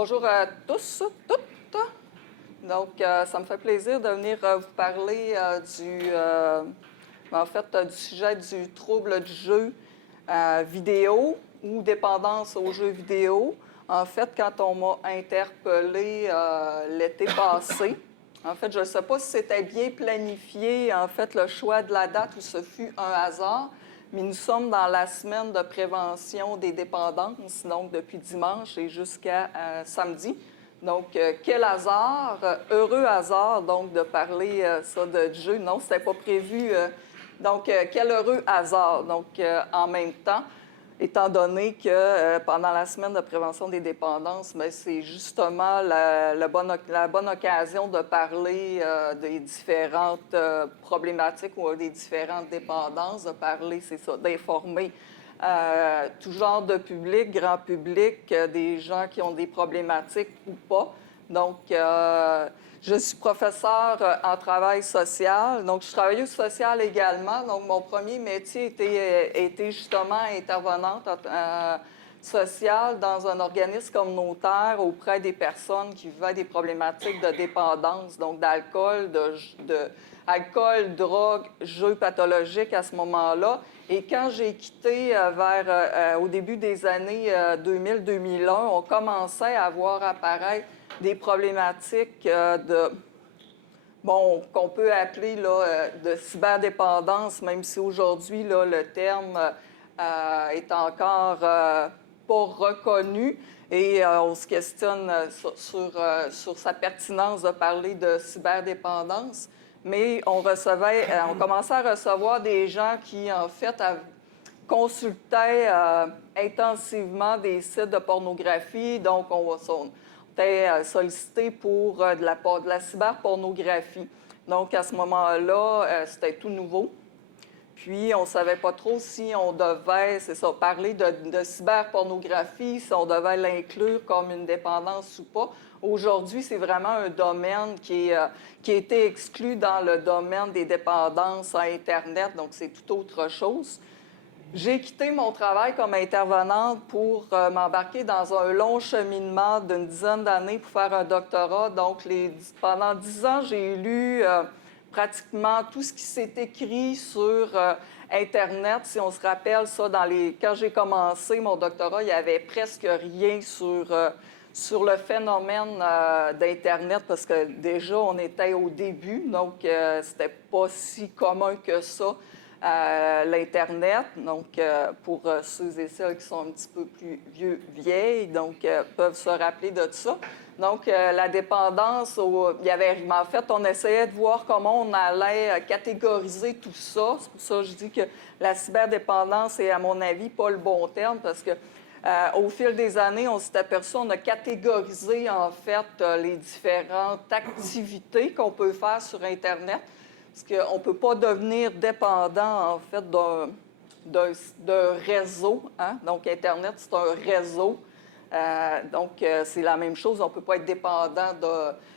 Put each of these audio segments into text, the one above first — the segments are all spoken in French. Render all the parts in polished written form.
Bonjour à tous, toutes. Donc, ça me fait plaisir de venir vous parler du sujet du trouble du jeu vidéo ou dépendance aux jeux vidéo. En fait, quand on m'a interpellé l'été passé, en fait, je ne sais pas si c'était bien planifié, en fait, le choix de la date ou ce fut un hasard, mais nous sommes dans la semaine de prévention des dépendances, donc depuis dimanche et jusqu'à samedi. Donc, quel hasard, heureux hasard, donc, de parler de jeu. Non, c'était pas prévu. Donc, quel heureux hasard. Donc, en même temps, étant donné que pendant la semaine de prévention des dépendances, bien, c'est justement la bonne occasion de parler des différentes problématiques ou des différentes dépendances, de parler, c'est ça, d'informer tout genre de public, grand public, des gens qui ont des problématiques ou pas. Donc, je suis professeure en travail social. Donc, je suis travailleuse sociale également. Donc, mon premier métier était justement intervenante sociale dans un organisme communautaire auprès des personnes qui vivaient des problématiques de dépendance, donc d'alcool, alcool, drogue, jeux pathologiques à ce moment-là. Et quand j'ai quitté au début des années 2000-2001, on commençait à voir apparaître des problématiques qu'on peut appeler de cyberdépendance, même si aujourd'hui, le terme est encore pas reconnu. Et on se questionne sur sa pertinence de parler de cyberdépendance. Mais on commençait à recevoir des gens qui, en fait, consultaient intensivement des sites de pornographie. Donc, on était sollicité pour de la cyberpornographie. Donc, à ce moment-là, c'était tout nouveau. Puis, on ne savait pas trop si on devait, parler de cyberpornographie, si on devait l'inclure comme une dépendance ou pas. Aujourd'hui, c'est vraiment un domaine qui a été exclu dans le domaine des dépendances à Internet, donc c'est tout autre chose. J'ai quitté mon travail comme intervenante pour m'embarquer dans un long cheminement d'une dizaine d'années pour faire un doctorat. Donc, pendant 10 ans, j'ai lu pratiquement tout ce qui s'est écrit sur Internet. Si on se rappelle ça, quand j'ai commencé mon doctorat, il n'y avait presque rien sur le phénomène d'Internet parce que déjà, on était au début, donc c'était pas si commun que ça. L'Internet, donc pour ceux et celles qui sont un petit peu plus vieilles, donc peuvent se rappeler de ça. Donc, la dépendance, en fait, on essayait de voir comment on allait catégoriser tout ça. C'est pour ça que je dis que la cyberdépendance est, à mon avis, pas le bon terme, parce que au fil des années, on s'est aperçu, on a catégorisé, en fait, les différentes activités qu'on peut faire sur Internet. Parce qu'on ne peut pas devenir dépendant, en fait, d'un réseau. Hein? Donc, Internet, c'est un réseau. Donc, c'est la même chose. On ne peut pas être dépendant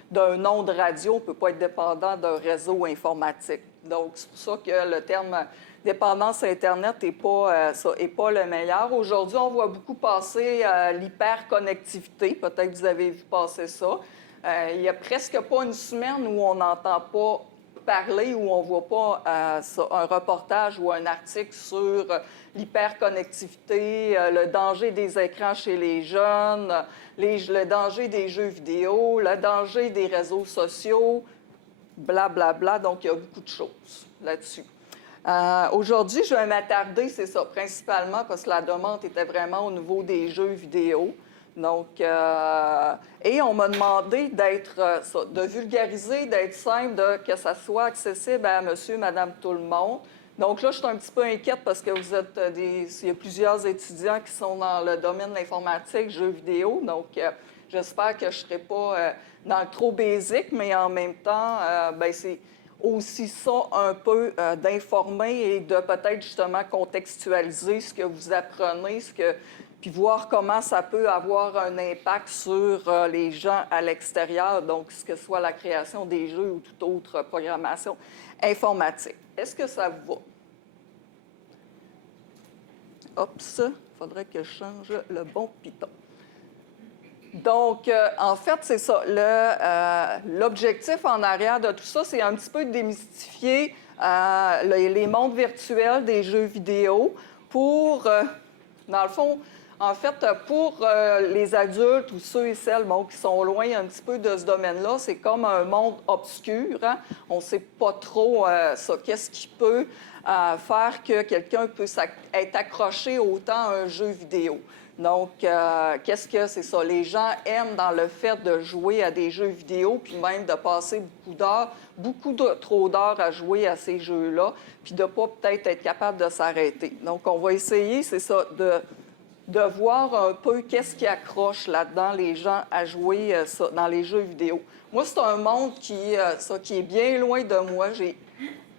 d'un onde radio. On ne peut pas être dépendant d'un réseau informatique. Donc, c'est pour ça que le terme dépendance à Internet n'est pas le meilleur. Aujourd'hui, on voit beaucoup passer l'hyperconnectivité. Peut-être que vous avez vu passer ça. Il n'y a presque pas une semaine où on n'entend pas parler, où on ne voit pas un reportage ou un article sur l'hyperconnectivité, le danger des écrans chez les jeunes, le danger des jeux vidéo, le danger des réseaux sociaux, blablabla. Bla, bla. Donc, il y a beaucoup de choses là-dessus. Aujourd'hui, je vais m'attarder, c'est ça, principalement parce que la demande était vraiment au niveau des jeux vidéo. Donc, et on m'a demandé de vulgariser, d'être simple, que ça soit accessible à monsieur, madame, tout le monde. Donc là, je suis un petit peu inquiète parce que il y a plusieurs étudiants qui sont dans le domaine de l'informatique, jeux vidéo. Donc, j'espère que je ne serai pas dans le trop basique, mais en même temps, c'est aussi ça un peu d'informer et de peut-être justement contextualiser ce que vous apprenez, puis voir comment ça peut avoir un impact sur les gens à l'extérieur, donc que ce soit la création des jeux ou toute autre programmation informatique. Est-ce que ça vous va? Oups, il faudrait que je change le bon piton. Donc, en fait, c'est ça. L'objectif en arrière de tout ça, c'est un petit peu de démystifier les mondes virtuels des jeux vidéo pour, dans le fond, en fait, pour les adultes ou ceux et celles qui sont loin un petit peu de ce domaine-là, c'est comme un monde obscur. Hein? On ne sait pas trop ça. Qu'est-ce qui peut faire que quelqu'un peut être accroché autant à un jeu vidéo? Donc, qu'est-ce que c'est ça? Les gens aiment dans le fait de jouer à des jeux vidéo, puis même de passer beaucoup trop d'heures à jouer à ces jeux-là, puis de ne pas peut-être être capable de s'arrêter. Donc, on va essayer, c'est ça, de voir un peu qu'est-ce qui accroche là-dedans les gens à jouer dans les jeux vidéo. Moi, c'est un monde qui est bien loin de moi. J'ai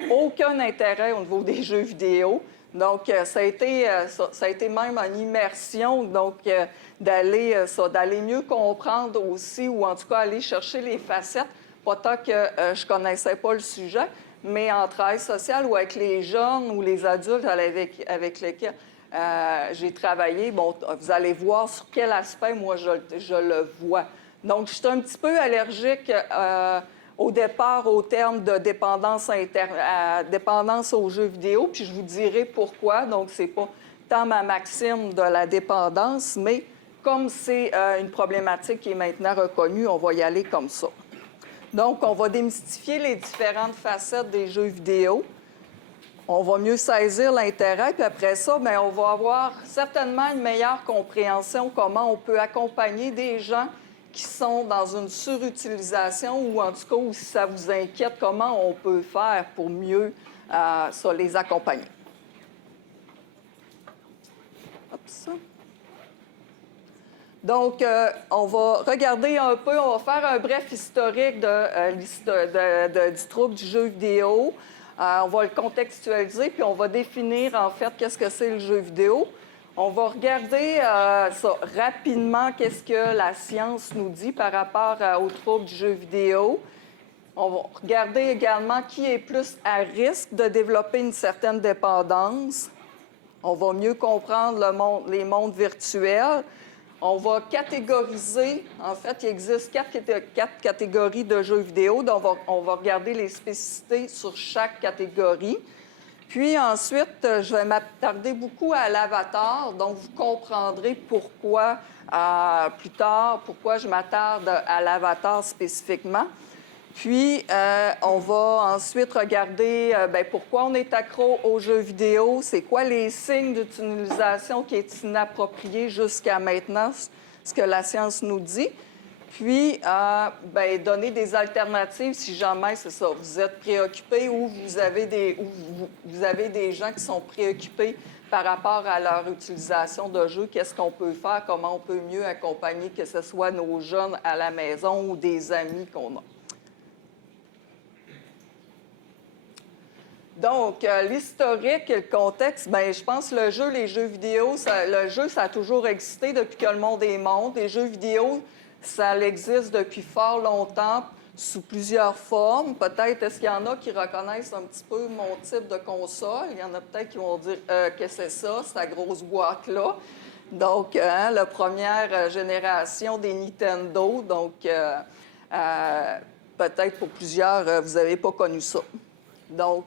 aucun intérêt au niveau des jeux vidéo. Donc, ça a été même une immersion, donc d'aller mieux comprendre aussi, ou en tout cas aller chercher les facettes, pas tant que je connaissais pas le sujet, mais en travail social ou avec les jeunes ou les adultes avec lesquels j'ai travaillé, bon, vous allez voir sur quel aspect, moi, je le vois. Donc, je suis un petit peu allergique au départ au terme de dépendance aux jeux vidéo, puis je vous dirai pourquoi. Donc, c'est pas tant ma maxime de la dépendance, mais comme c'est une problématique qui est maintenant reconnue, on va y aller comme ça. Donc, on va démystifier les différentes facettes des jeux vidéo. On va mieux saisir l'intérêt, puis après ça, bien, on va avoir certainement une meilleure compréhension comment on peut accompagner des gens qui sont dans une surutilisation ou en tout cas, où si ça vous inquiète, comment on peut faire pour mieux les accompagner. Hop, ça. Donc, on va regarder un peu, on va faire un bref historique du trouble du jeu vidéo. On va le contextualiser, puis on va définir, en fait, qu'est-ce que c'est le jeu vidéo. On va regarder rapidement, qu'est-ce que la science nous dit par rapport au trouble du jeu vidéo. On va regarder également qui est plus à risque de développer une certaine dépendance. On va mieux comprendre les mondes virtuels. On va catégoriser. En fait, il existe quatre catégories de jeux vidéo. Donc, on va regarder les spécificités sur chaque catégorie. Puis ensuite, je vais m'attarder beaucoup à l'avatar. Donc, vous comprendrez pourquoi, plus tard, pourquoi je m'attarde à l'avatar spécifiquement. Puis, on va ensuite regarder pourquoi on est accro aux jeux vidéo, c'est quoi les signes d'utilisation qui est inapproprié jusqu'à maintenant, ce que la science nous dit. Puis, donner des alternatives si jamais, c'est ça, vous êtes préoccupé ou vous avez des gens qui sont préoccupés par rapport à leur utilisation de jeux. Qu'est-ce qu'on peut faire? Comment on peut mieux accompagner, que ce soit nos jeunes à la maison ou des amis qu'on a. Donc, l'historique et le contexte, bien, je pense que les jeux vidéo, ça a toujours existé depuis que le monde est monde. Les jeux vidéo, ça existe depuis fort longtemps, sous plusieurs formes. Peut-être, est-ce qu'il y en a qui reconnaissent un petit peu mon type de console? Il y en a peut-être qui vont dire que c'est ça, cette grosse boîte-là. Donc, la première génération des Nintendo. Donc, peut-être pour plusieurs, vous n'avez pas connu ça. Donc,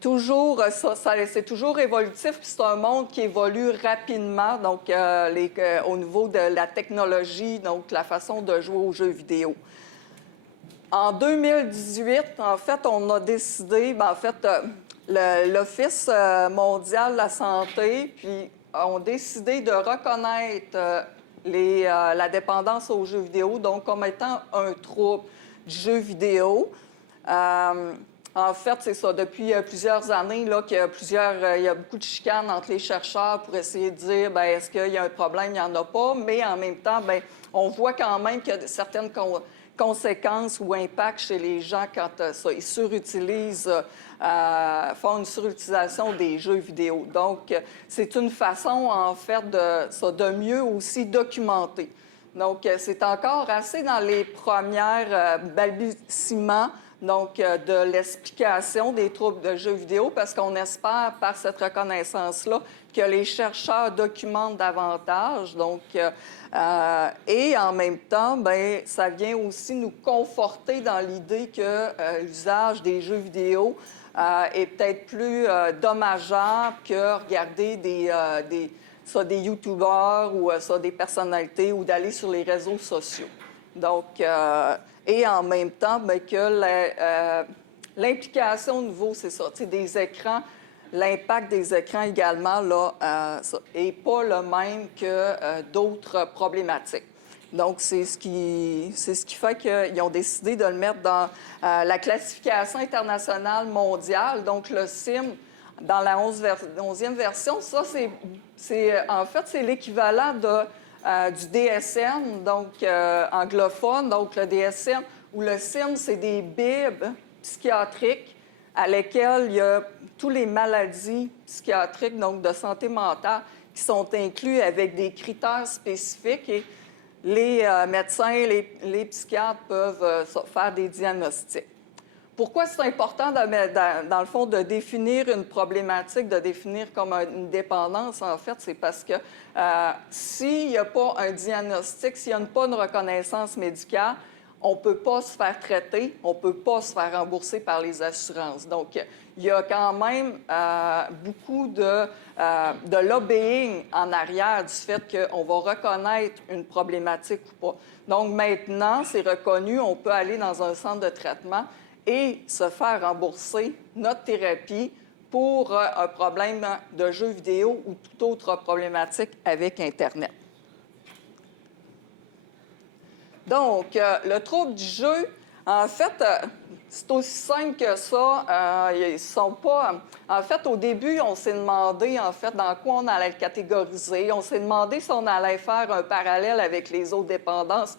c'est toujours évolutif, puis c'est un monde qui évolue rapidement, donc au niveau de la technologie, donc la façon de jouer aux jeux vidéo. En 2018, en fait, on a décidé, l'Office mondial de la santé, puis ont décidé de reconnaître la dépendance aux jeux vidéo, donc comme étant un trouble du jeu vidéo. En fait, c'est ça. Depuis plusieurs années, là, il y a beaucoup de chicanes entre les chercheurs pour essayer de dire, est-ce qu'il y a un problème? Il n'y en a pas. Mais en même temps, on voit quand même qu'il y a certaines conséquences ou impacts chez les gens quand ils surutilisent, font une surutilisation des jeux vidéo. Donc, c'est une façon, en fait, de mieux aussi documenter. Donc, c'est encore assez dans les premières balbutiements donc de l'explication des troubles de jeux vidéo, parce qu'on espère, par cette reconnaissance-là, que les chercheurs documentent davantage. Donc, et en même temps, bien, ça vient aussi nous conforter dans l'idée que l'usage des jeux vidéo est peut-être plus dommageable que regarder des YouTubeurs ou des personnalités ou d'aller sur les réseaux sociaux. Donc, et en même temps, bien, que l'implication au niveau, c'est ça, des écrans, l'impact des écrans également là, n'est pas le même que d'autres problématiques. Donc, c'est ce qui fait qu'ils ont décidé de le mettre dans la classification internationale mondiale, donc le CIM, dans la 11e version. Ça, en fait, c'est l'équivalent du DSM, donc anglophone, donc le DSM, ou le CIM, c'est des bibles psychiatriques à lesquelles il y a toutes les maladies psychiatriques, donc de santé mentale, qui sont inclus avec des critères spécifiques et les médecins, les psychiatres peuvent faire des diagnostics. Pourquoi c'est important, dans le fond, de définir une problématique, de définir comme une dépendance, en fait, c'est parce que s'il n'y a pas un diagnostic, s'il n'y a pas une reconnaissance médicale, on ne peut pas se faire traiter, on ne peut pas se faire rembourser par les assurances. Donc, il y a quand même beaucoup de lobbying en arrière du fait qu'on va reconnaître une problématique ou pas. Donc, maintenant, c'est reconnu, on peut aller dans un centre de traitement et se faire rembourser notre thérapie pour un problème de jeux vidéo ou toute autre problématique avec Internet. Donc, le trouble du jeu, en fait, c'est aussi simple que ça. Ils sont pas... En fait, au début, on s'est demandé, en fait, dans quoi on allait le catégoriser. On s'est demandé si on allait faire un parallèle avec les autres dépendances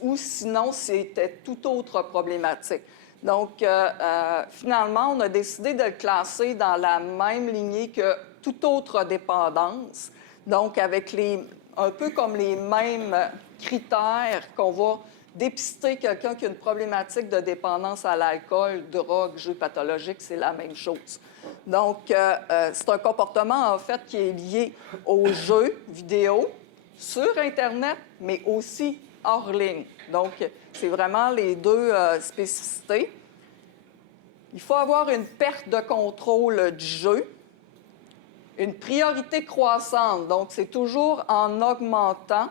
ou sinon, c'était toute autre problématique. Donc, finalement, on a décidé de le classer dans la même lignée que toute autre dépendance. Donc, avec un peu comme les mêmes critères qu'on va dépister quelqu'un qui a une problématique de dépendance à l'alcool, drogue, jeux pathologiques, c'est la même chose. Donc, c'est un comportement, en fait, qui est lié aux jeux vidéo sur Internet, mais aussi hors ligne. Donc, c'est vraiment les deux spécificités. Il faut avoir une perte de contrôle du jeu, une priorité croissante, donc c'est toujours en augmentant.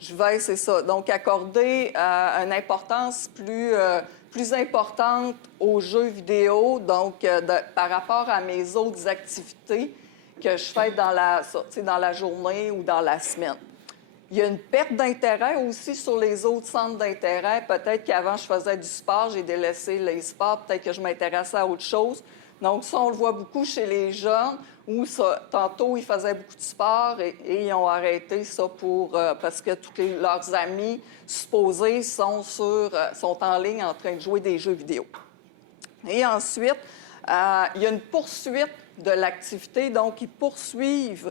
Je vais, c'est ça, donc accorder une importance plus importante aux jeux vidéo, donc par rapport à mes autres activités que je fais dans la journée ou dans la semaine. Il y a une perte d'intérêt aussi sur les autres centres d'intérêt. Peut-être qu'avant, je faisais du sport, j'ai délaissé les sports, peut-être que je m'intéressais à autre chose. Donc, ça, on le voit beaucoup chez les jeunes, où tantôt, ils faisaient beaucoup de sport et ils ont arrêté ça parce que tous leurs amis supposés sont en ligne en train de jouer des jeux vidéo. Et ensuite, il y a une poursuite de l'activité, donc ils poursuivent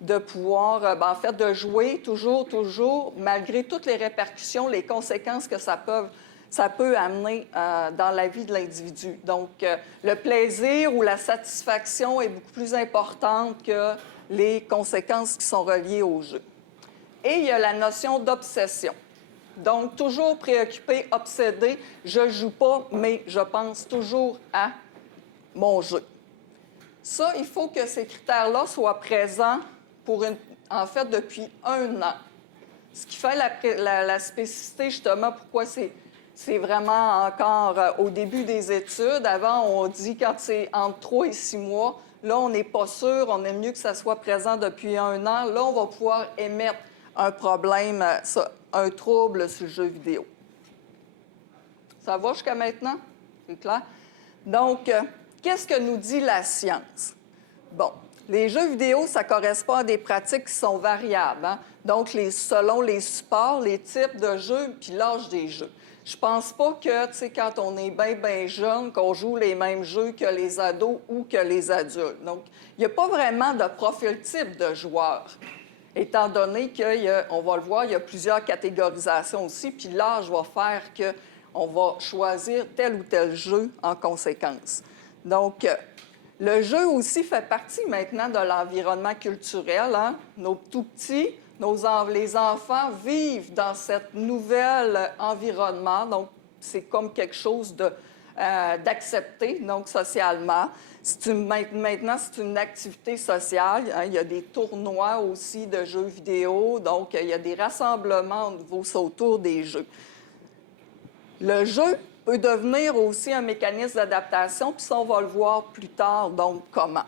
de pouvoir, en fait, de jouer toujours, malgré toutes les répercussions, les conséquences que ça peut amener dans la vie de l'individu. Donc, le plaisir ou la satisfaction est beaucoup plus importante que les conséquences qui sont reliées au jeu. Et il y a la notion d'obsession. Donc, toujours préoccupé, obsédé, je joue pas, mais je pense toujours à mon jeu. Ça, il faut que ces critères-là soient présents en fait, depuis 1 an. Ce qui fait la spécificité, justement, pourquoi c'est vraiment encore au début des études. Avant, on dit quand c'est entre 3 et 6 mois. Là, on n'est pas sûr. On aime mieux que ça soit présent depuis 1 an. Là, on va pouvoir émettre un problème, un trouble sur le jeu vidéo. Ça va jusqu'à maintenant? C'est clair? Donc, qu'est-ce que nous dit la science? Bon. Les jeux vidéo, ça correspond à des pratiques qui sont variables. Hein? Donc, selon les supports, les types de jeux puis l'âge des jeux. Je pense pas que, tu sais, quand on est bien jeune, qu'on joue les mêmes jeux que les ados ou que les adultes. Donc, il n'y a pas vraiment de profil type de joueur, étant donné qu'on va le voir, il y a plusieurs catégorisations aussi, puis l'âge va faire on va choisir tel ou tel jeu en conséquence. Donc, le jeu aussi fait partie maintenant de l'environnement culturel. Hein? Nos tout-petits, les enfants vivent dans cet nouvel environnement. Donc, c'est comme quelque chose d'accepté, donc socialement. Maintenant, c'est une activité sociale. Hein? Il y a des tournois aussi de jeux vidéo. Donc, il y a des rassemblements autour des jeux. Le jeu peut devenir aussi un mécanisme d'adaptation, puis ça, on va le voir plus tard, donc comment.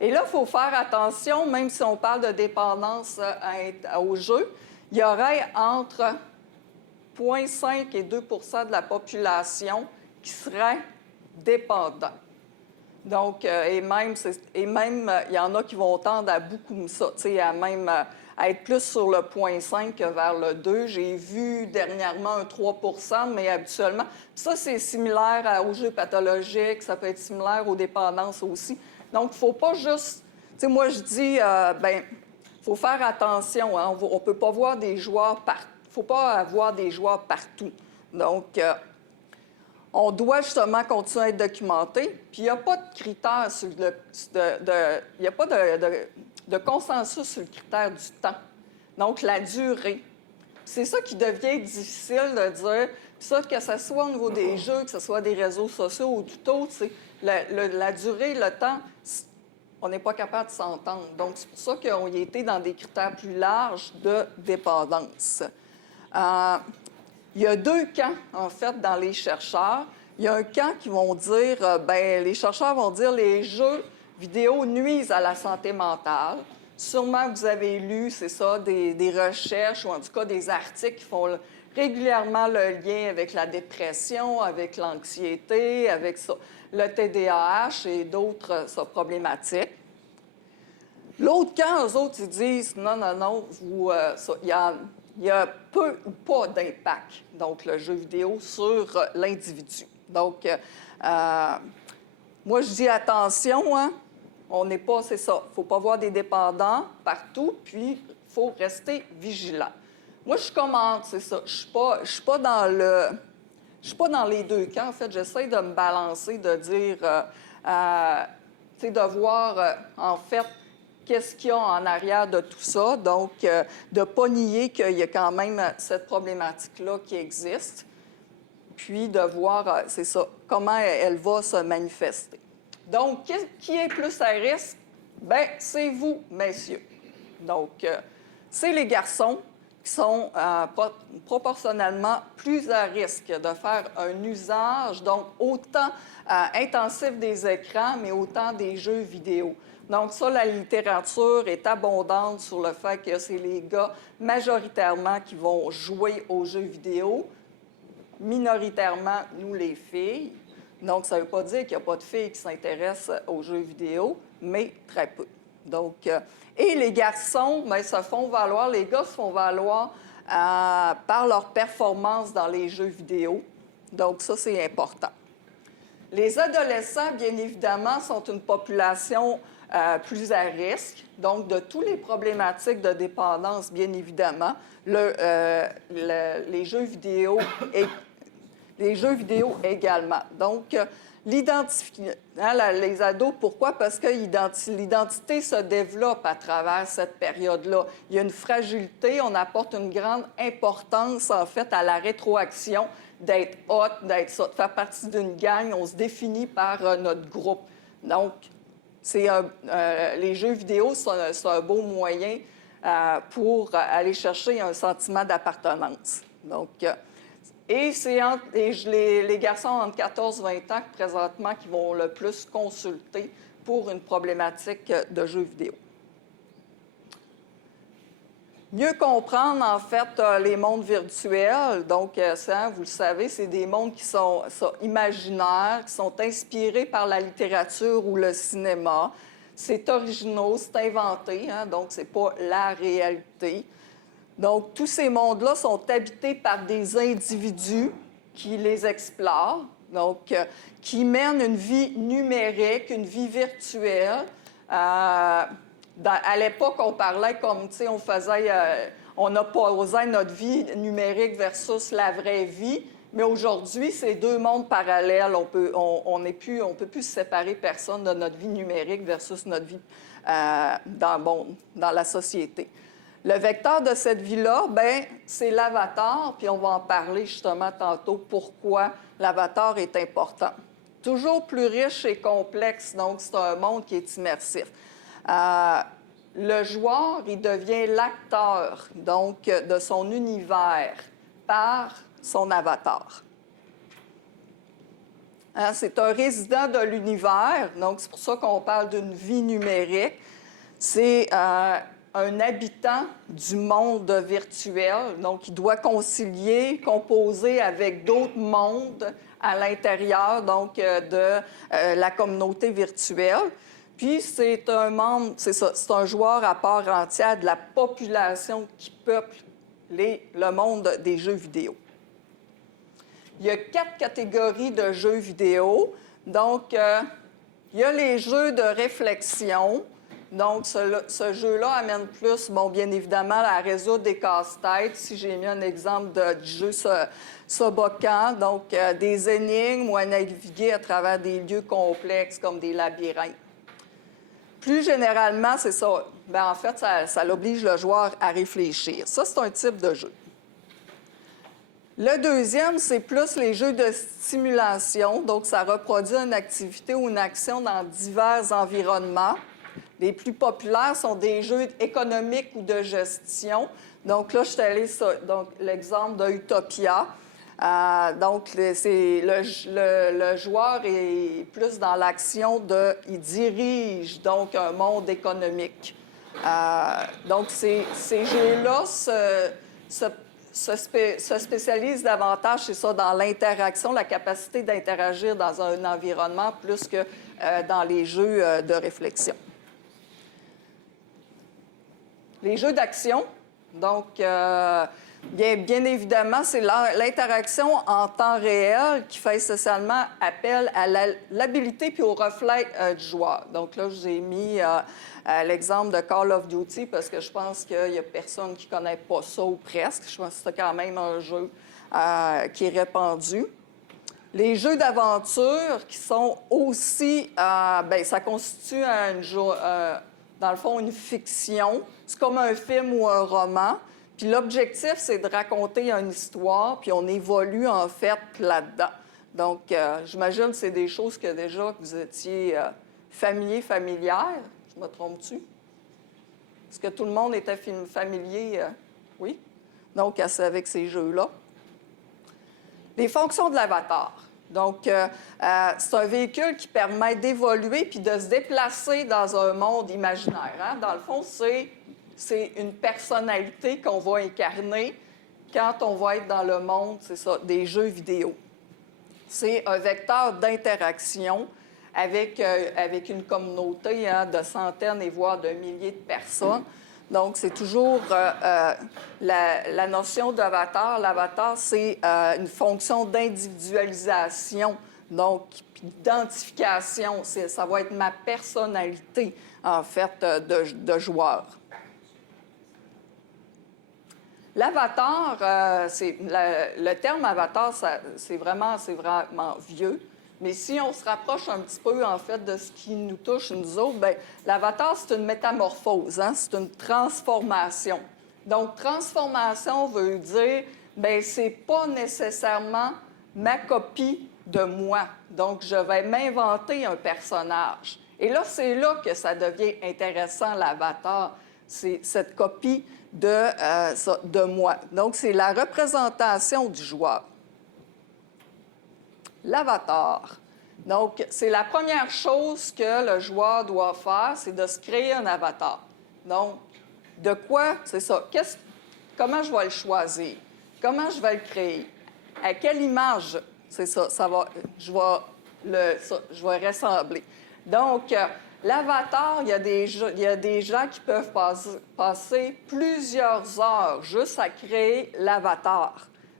Et là, il faut faire attention, même si on parle de dépendance au jeu, il y aurait entre 0,5 et 2 de la population qui serait dépendant. Donc, et même, il y en a qui vont tendre à beaucoup ça, tu sais, à être plus sur le 0,5 que vers le 2. J'ai vu dernièrement un 3 mais habituellement, ça, c'est similaire aux jeux pathologiques, ça peut être similaire aux dépendances aussi. Donc, il ne faut pas juste... Tu sais, moi, je dis, il faut faire attention. Hein, on ne peut pas voir des joueurs partout. Il ne faut pas avoir des joueurs partout. Donc, on doit justement continuer à être documenté. Puis, il n'y a pas de critères sur il n'y a pas de consensus sur le critère du temps. Donc, la durée. C'est ça qui devient difficile de dire. Puis ça, que ce soit au niveau des jeux, que ce soit des réseaux sociaux ou tout autre, c'est la durée, le temps, on n'est pas capable de s'entendre. Donc, c'est pour ça qu'on y a été dans des critères plus larges de dépendance. Il y a deux camps, en fait, dans les chercheurs. Il y a un camp qui vont dire, les chercheurs vont dire les jeux vidéo nuisent à la santé mentale. Sûrement, vous avez lu, c'est ça, des recherches ou en tout cas des articles qui font régulièrement le lien avec la dépression, avec l'anxiété, avec ça, le TDAH et d'autres problématiques. L'autre camp, eux autres, ils disent non, il y a peu ou pas d'impact, donc le jeu vidéo, sur l'individu. Donc, moi, je dis attention, hein, on n'est pas, c'est ça, il ne faut pas voir des dépendants partout, puis il faut rester vigilant. Moi, je commente, c'est ça, je ne suis pas dans les deux camps, en fait, j'essaie de me balancer, de dire, tu sais, de voir, en fait, qu'est-ce qu'il y a en arrière de tout ça. Donc, de ne pas nier qu'il y a quand même cette problématique-là qui existe, puis de voir, c'est ça, comment elle va se manifester. Donc, qui est plus à risque? Bien, c'est vous, messieurs. Donc, c'est les garçons qui sont proportionnellement plus à risque de faire un usage, donc autant intensif des écrans, mais autant des jeux vidéo. Donc ça, la littérature est abondante sur le fait que c'est les gars majoritairement qui vont jouer aux jeux vidéo, minoritairement, nous, les filles. Donc, ça ne veut pas dire qu'il n'y a pas de filles qui s'intéressent aux jeux vidéo, mais très peu. Donc, et les garçons, bien, se font valoir, les gars se font valoir par leur performance dans les jeux vidéo. Donc, ça, c'est important. Les adolescents, bien évidemment, sont une population plus à risque, donc de toutes les problématiques de dépendance, bien évidemment. Les jeux vidéo également. Donc, les ados, pourquoi? Parce que l'identité se développe à travers cette période-là. Il y a une fragilité, on apporte une grande importance, en fait, à la rétroaction, d'être hot, de faire partie d'une gang, on se définit par notre groupe. Donc, les jeux vidéo, c'est un beau moyen pour aller chercher un sentiment d'appartenance. Donc, et c'est les garçons entre 14 et 20 ans présentement qui vont le plus consulter pour une problématique de jeux vidéo. Mieux comprendre, en fait, les mondes virtuels. Donc, ça, vous le savez, c'est des mondes qui sont imaginaires, qui sont inspirés par la littérature ou le cinéma. C'est original, c'est inventé, hein, donc c'est pas la réalité. Donc, tous ces mondes-là sont habités par des individus qui les explorent, donc qui mènent une vie numérique, une vie virtuelle. À l'époque, on parlait comme, tu sais, on opposait notre vie numérique versus la vraie vie. Mais aujourd'hui, c'est deux mondes parallèles. On peut plus séparer personne de notre vie numérique versus notre vie dans la société. Le vecteur de cette vie-là, bien, c'est l'avatar, puis on va en parler justement tantôt pourquoi l'avatar est important. Toujours plus riche et complexe, donc c'est un monde qui est immersif. Le joueur, il devient l'acteur, donc, de son univers par son avatar. Hein, c'est un résident de l'univers, donc c'est pour ça qu'on parle d'une vie numérique. C'est un habitant du monde virtuel, donc il doit concilier, composer avec d'autres mondes à l'intérieur donc de la communauté virtuelle. Puis c'est un membre, c'est ça, c'est un joueur à part entière de la population qui peuple le monde des jeux vidéo. Il y a 4 catégories de jeux vidéo. Donc, il y a les jeux de réflexion. Donc, ce jeu-là amène plus, bon, bien évidemment, à résoudre des casse-têtes. Si j'ai mis un exemple du jeu Sobokan, donc des énigmes ou à naviguer à travers des lieux complexes comme des labyrinthes. Plus généralement, c'est ça. Bien, en fait, ça oblige le joueur à réfléchir. Ça, c'est un type de jeu. Le deuxième, c'est plus les jeux de stimulation. Donc, ça reproduit une activité ou une action dans divers environnements. Les plus populaires sont des jeux économiques ou de gestion. Donc là, je suis allée sur l'exemple de Utopia. Donc, le joueur est plus dans l'action il dirige donc un monde économique. Donc, ces jeux-là se spécialisent davantage, c'est ça, dans l'interaction, la capacité d'interagir dans un environnement plus que dans les jeux de réflexion. Les jeux d'action, donc, bien évidemment, c'est l'interaction en temps réel qui fait essentiellement appel à l'habilité puis au reflet du joueur. Donc là, je vous ai mis l'exemple de Call of Duty parce que je pense qu'il n'y a personne qui ne connaît pas ça ou presque. Je pense que c'est quand même un jeu qui est répandu. Les jeux d'aventure qui sont aussi, bien, ça constitue dans le fond une fiction. C'est comme un film ou un roman. Puis l'objectif, c'est de raconter une histoire, puis on évolue en fait là-dedans. Donc, j'imagine que c'est des choses que déjà que vous étiez familières. Je me trompe-tu? Est-ce que tout le monde était familier? Oui? Donc, avec ces jeux-là. Les fonctions de l'avatar. Donc, c'est un véhicule qui permet d'évoluer puis de se déplacer dans un monde imaginaire. Hein? Dans le fond, c'est une personnalité qu'on va incarner quand on va être dans le monde, c'est ça, des jeux vidéo. C'est un vecteur d'interaction avec une communauté de centaines et voire de milliers de personnes. Donc, c'est toujours la notion d'avatar. L'avatar, c'est une fonction d'individualisation, donc d'identification. Ça va être ma personnalité, en fait, de joueur. L'avatar, le terme avatar, c'est vraiment vieux. Mais si on se rapproche un petit peu, en fait, de ce qui nous touche, nous autres, bien, l'avatar, c'est une métamorphose, hein? C'est une transformation. Donc, transformation veut dire, bien, c'est pas nécessairement ma copie de moi. Donc, je vais m'inventer un personnage. Et là, c'est là que ça devient intéressant, l'avatar. C'est cette copie de moi. Donc, c'est la représentation du joueur. L'avatar. Donc, c'est la première chose que le joueur doit faire, c'est de se créer un avatar. Donc, de quoi? C'est ça. Comment je vais le choisir? Comment je vais le créer? À quelle image? C'est ça. Je vais ressembler. Donc, l'avatar, il y a des gens qui peuvent passer plusieurs heures juste à créer l'avatar.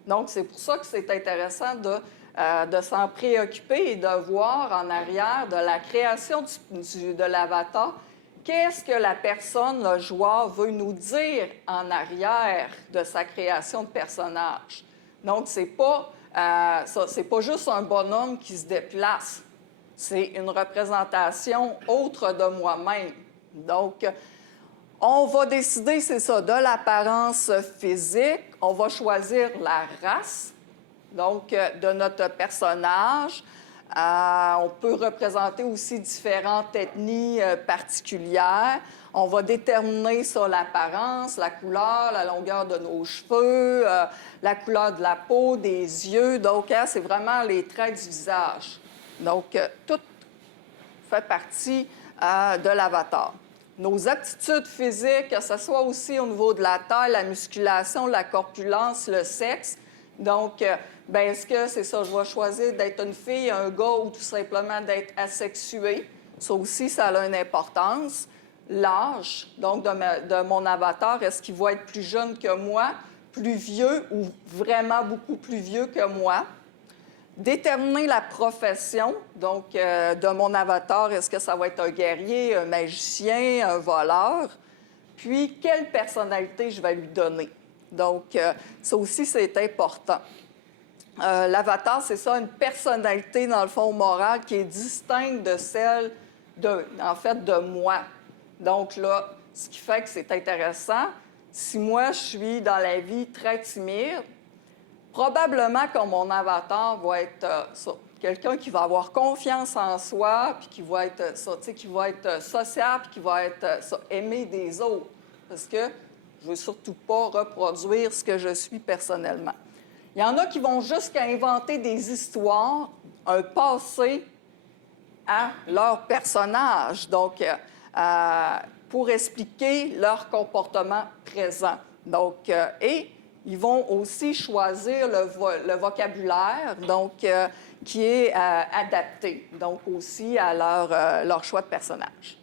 Donc, c'est pour ça que c'est intéressant de s'en préoccuper et de voir en arrière de la création de l'avatar, qu'est-ce que la personne, le joueur, veut nous dire en arrière de sa création de personnage. Donc, c'est pas Ça, c'est pas juste un bonhomme qui se déplace. C'est une représentation autre de moi-même. Donc, on va décider, c'est ça, de l'apparence physique. On va choisir la race, donc, de notre personnage. On peut représenter aussi différentes ethnies particulières. On va déterminer ça, l'apparence, la couleur, la longueur de nos cheveux, la couleur de la peau, des yeux. Donc, c'est vraiment les traits du visage. Donc, tout fait partie de l'avatar. Nos aptitudes physiques, que ce soit aussi au niveau de la taille, la musculation, la corpulence, le sexe. Donc, bien, est-ce que c'est ça, je vais choisir d'être une fille, un gars ou tout simplement d'être asexué? Ça aussi, ça a une importance. L'âge, donc, de mon avatar, est-ce qu'il va être plus jeune que moi, plus vieux ou vraiment beaucoup plus vieux que moi? Déterminer la profession, donc, de mon avatar. Est-ce que ça va être un guerrier, un magicien, un voleur? Puis, quelle personnalité je vais lui donner? Donc, ça aussi, c'est important. L'avatar, c'est ça, une personnalité, dans le fond, morale qui est distincte de celle, de moi. Donc, là, ce qui fait que c'est intéressant, si moi, je suis dans la vie très timide, probablement que mon avatar va être quelqu'un qui va avoir confiance en soi, puis qui va être, qui va être sociable, puis qui va être aimé des autres. Parce que je ne veux surtout pas reproduire ce que je suis personnellement. Il y en a qui vont jusqu'à inventer des histoires, un passé à leur personnage, donc pour expliquer leur comportement présent. Donc, et ils vont aussi choisir le vocabulaire, donc, qui est adapté, donc aussi à leur choix de personnage.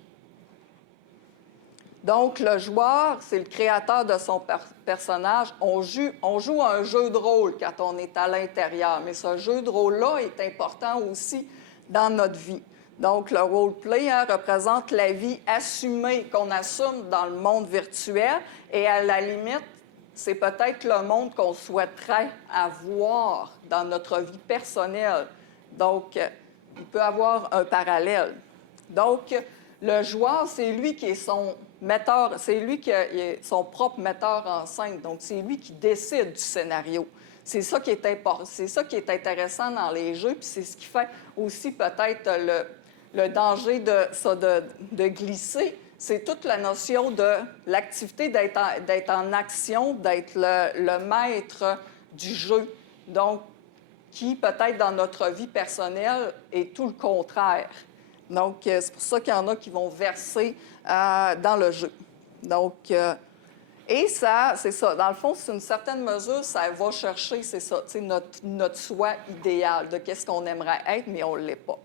Donc, le joueur, c'est le créateur de son personnage. On joue un jeu de rôle quand on est à l'intérieur, mais ce jeu de rôle-là est important aussi dans notre vie. Donc, le roleplay représente la vie assumée qu'on assume dans le monde virtuel et à la limite, c'est peut-être le monde qu'on souhaiterait avoir dans notre vie personnelle. Donc, il peut y avoir un parallèle. Donc, le joueur, c'est lui qui est son metteur, c'est lui qui est son propre metteur en scène. Donc, c'est lui qui décide du scénario. C'est ça qui est important, c'est ça qui est intéressant dans les jeux, puis c'est ce qui fait aussi peut-être le danger de glisser. C'est toute la notion de l'activité d'être en action, d'être le maître du jeu. Donc, qui peut-être dans notre vie personnelle est tout le contraire. Donc, c'est pour ça qu'il y en a qui vont verser dans le jeu. Donc, et ça, c'est ça. Dans le fond, c'est une certaine mesure, ça va chercher, c'est ça, notre soi idéal de qu'est-ce qu'on aimerait être, mais on ne l'est pas.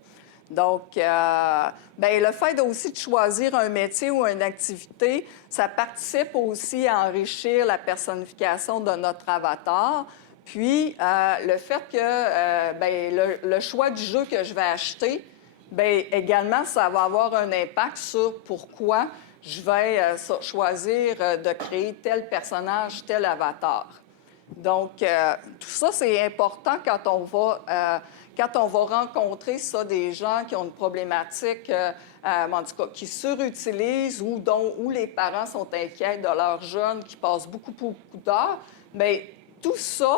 Donc, bien, le fait aussi de choisir un métier ou une activité, ça participe aussi à enrichir la personnification de notre avatar. Puis, le fait que bien, le choix du jeu que je vais acheter, bien, également, ça va avoir un impact sur pourquoi je vais choisir de créer tel personnage, tel avatar. Donc, tout ça, c'est important quand on va rencontrer ça, des gens qui ont une problématique, en tout cas, qui surutilisent ou où les parents sont inquiets de leurs jeunes qui passent beaucoup d'heures, bien, tout ça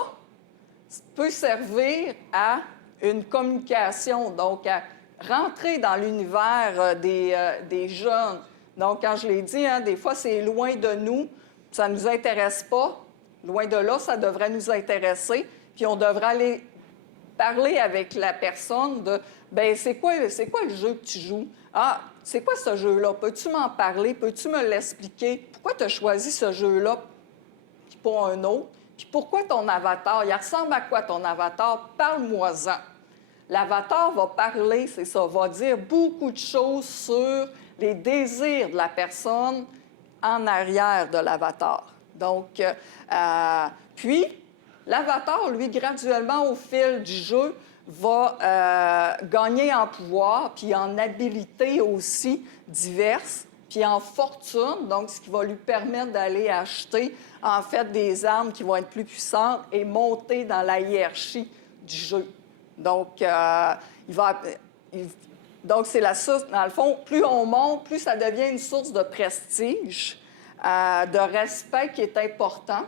peut servir à une communication, donc à rentrer dans l'univers des jeunes. Donc, quand je l'ai dit, des fois, c'est loin de nous, ça ne nous intéresse pas. Loin de là, ça devrait nous intéresser. Puis on devrait aller parler avec la personne de « bien, c'est quoi le jeu que tu joues? Ah, c'est quoi ce jeu-là? Peux-tu m'en parler? Peux-tu me l'expliquer? Pourquoi tu as choisi ce jeu-là puis pas un autre? Puis pourquoi ton avatar? Il ressemble à quoi ton avatar? Parle-moi-en. » L'avatar va parler, c'est ça, va dire beaucoup de choses sur les désirs de la personne en arrière de l'avatar. Donc, puis, l'avatar, lui, graduellement, au fil du jeu, va gagner en pouvoir, puis en habilité aussi diverses, puis en fortune, donc ce qui va lui permettre d'aller acheter, en fait, des armes qui vont être plus puissantes et monter dans la hiérarchie du jeu. Donc, donc c'est la source, dans le fond, plus on monte, plus ça devient une source de prestige, de respect qui est important.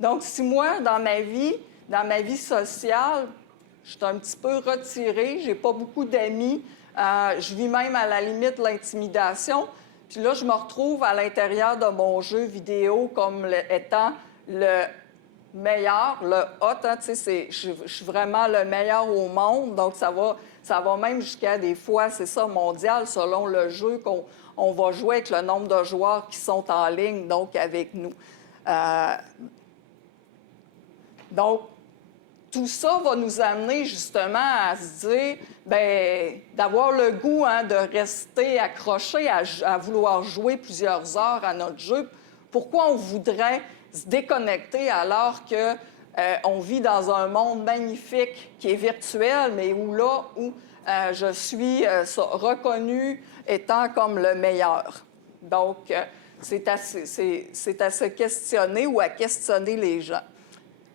Donc, si moi, dans ma vie sociale, je suis un petit peu retirée, j'ai pas beaucoup d'amis, je vis même à la limite de l'intimidation. Puis là, je me retrouve à l'intérieur de mon jeu vidéo comme étant le meilleur, le hot, hein, tu sais, je suis vraiment le meilleur au monde. Donc, ça va même jusqu'à des fois, c'est ça, mondial, selon le jeu qu'on va jouer avec le nombre de joueurs qui sont en ligne, donc avec nous. Donc, tout ça va nous amener justement à se dire, bien, d'avoir le goût de rester accroché à vouloir jouer plusieurs heures à notre jeu. Pourquoi on voudrait se déconnecter alors qu'on vit dans un monde magnifique qui est virtuel, mais où je suis reconnu étant comme le meilleur. Donc, c'est à se questionner ou à questionner les gens.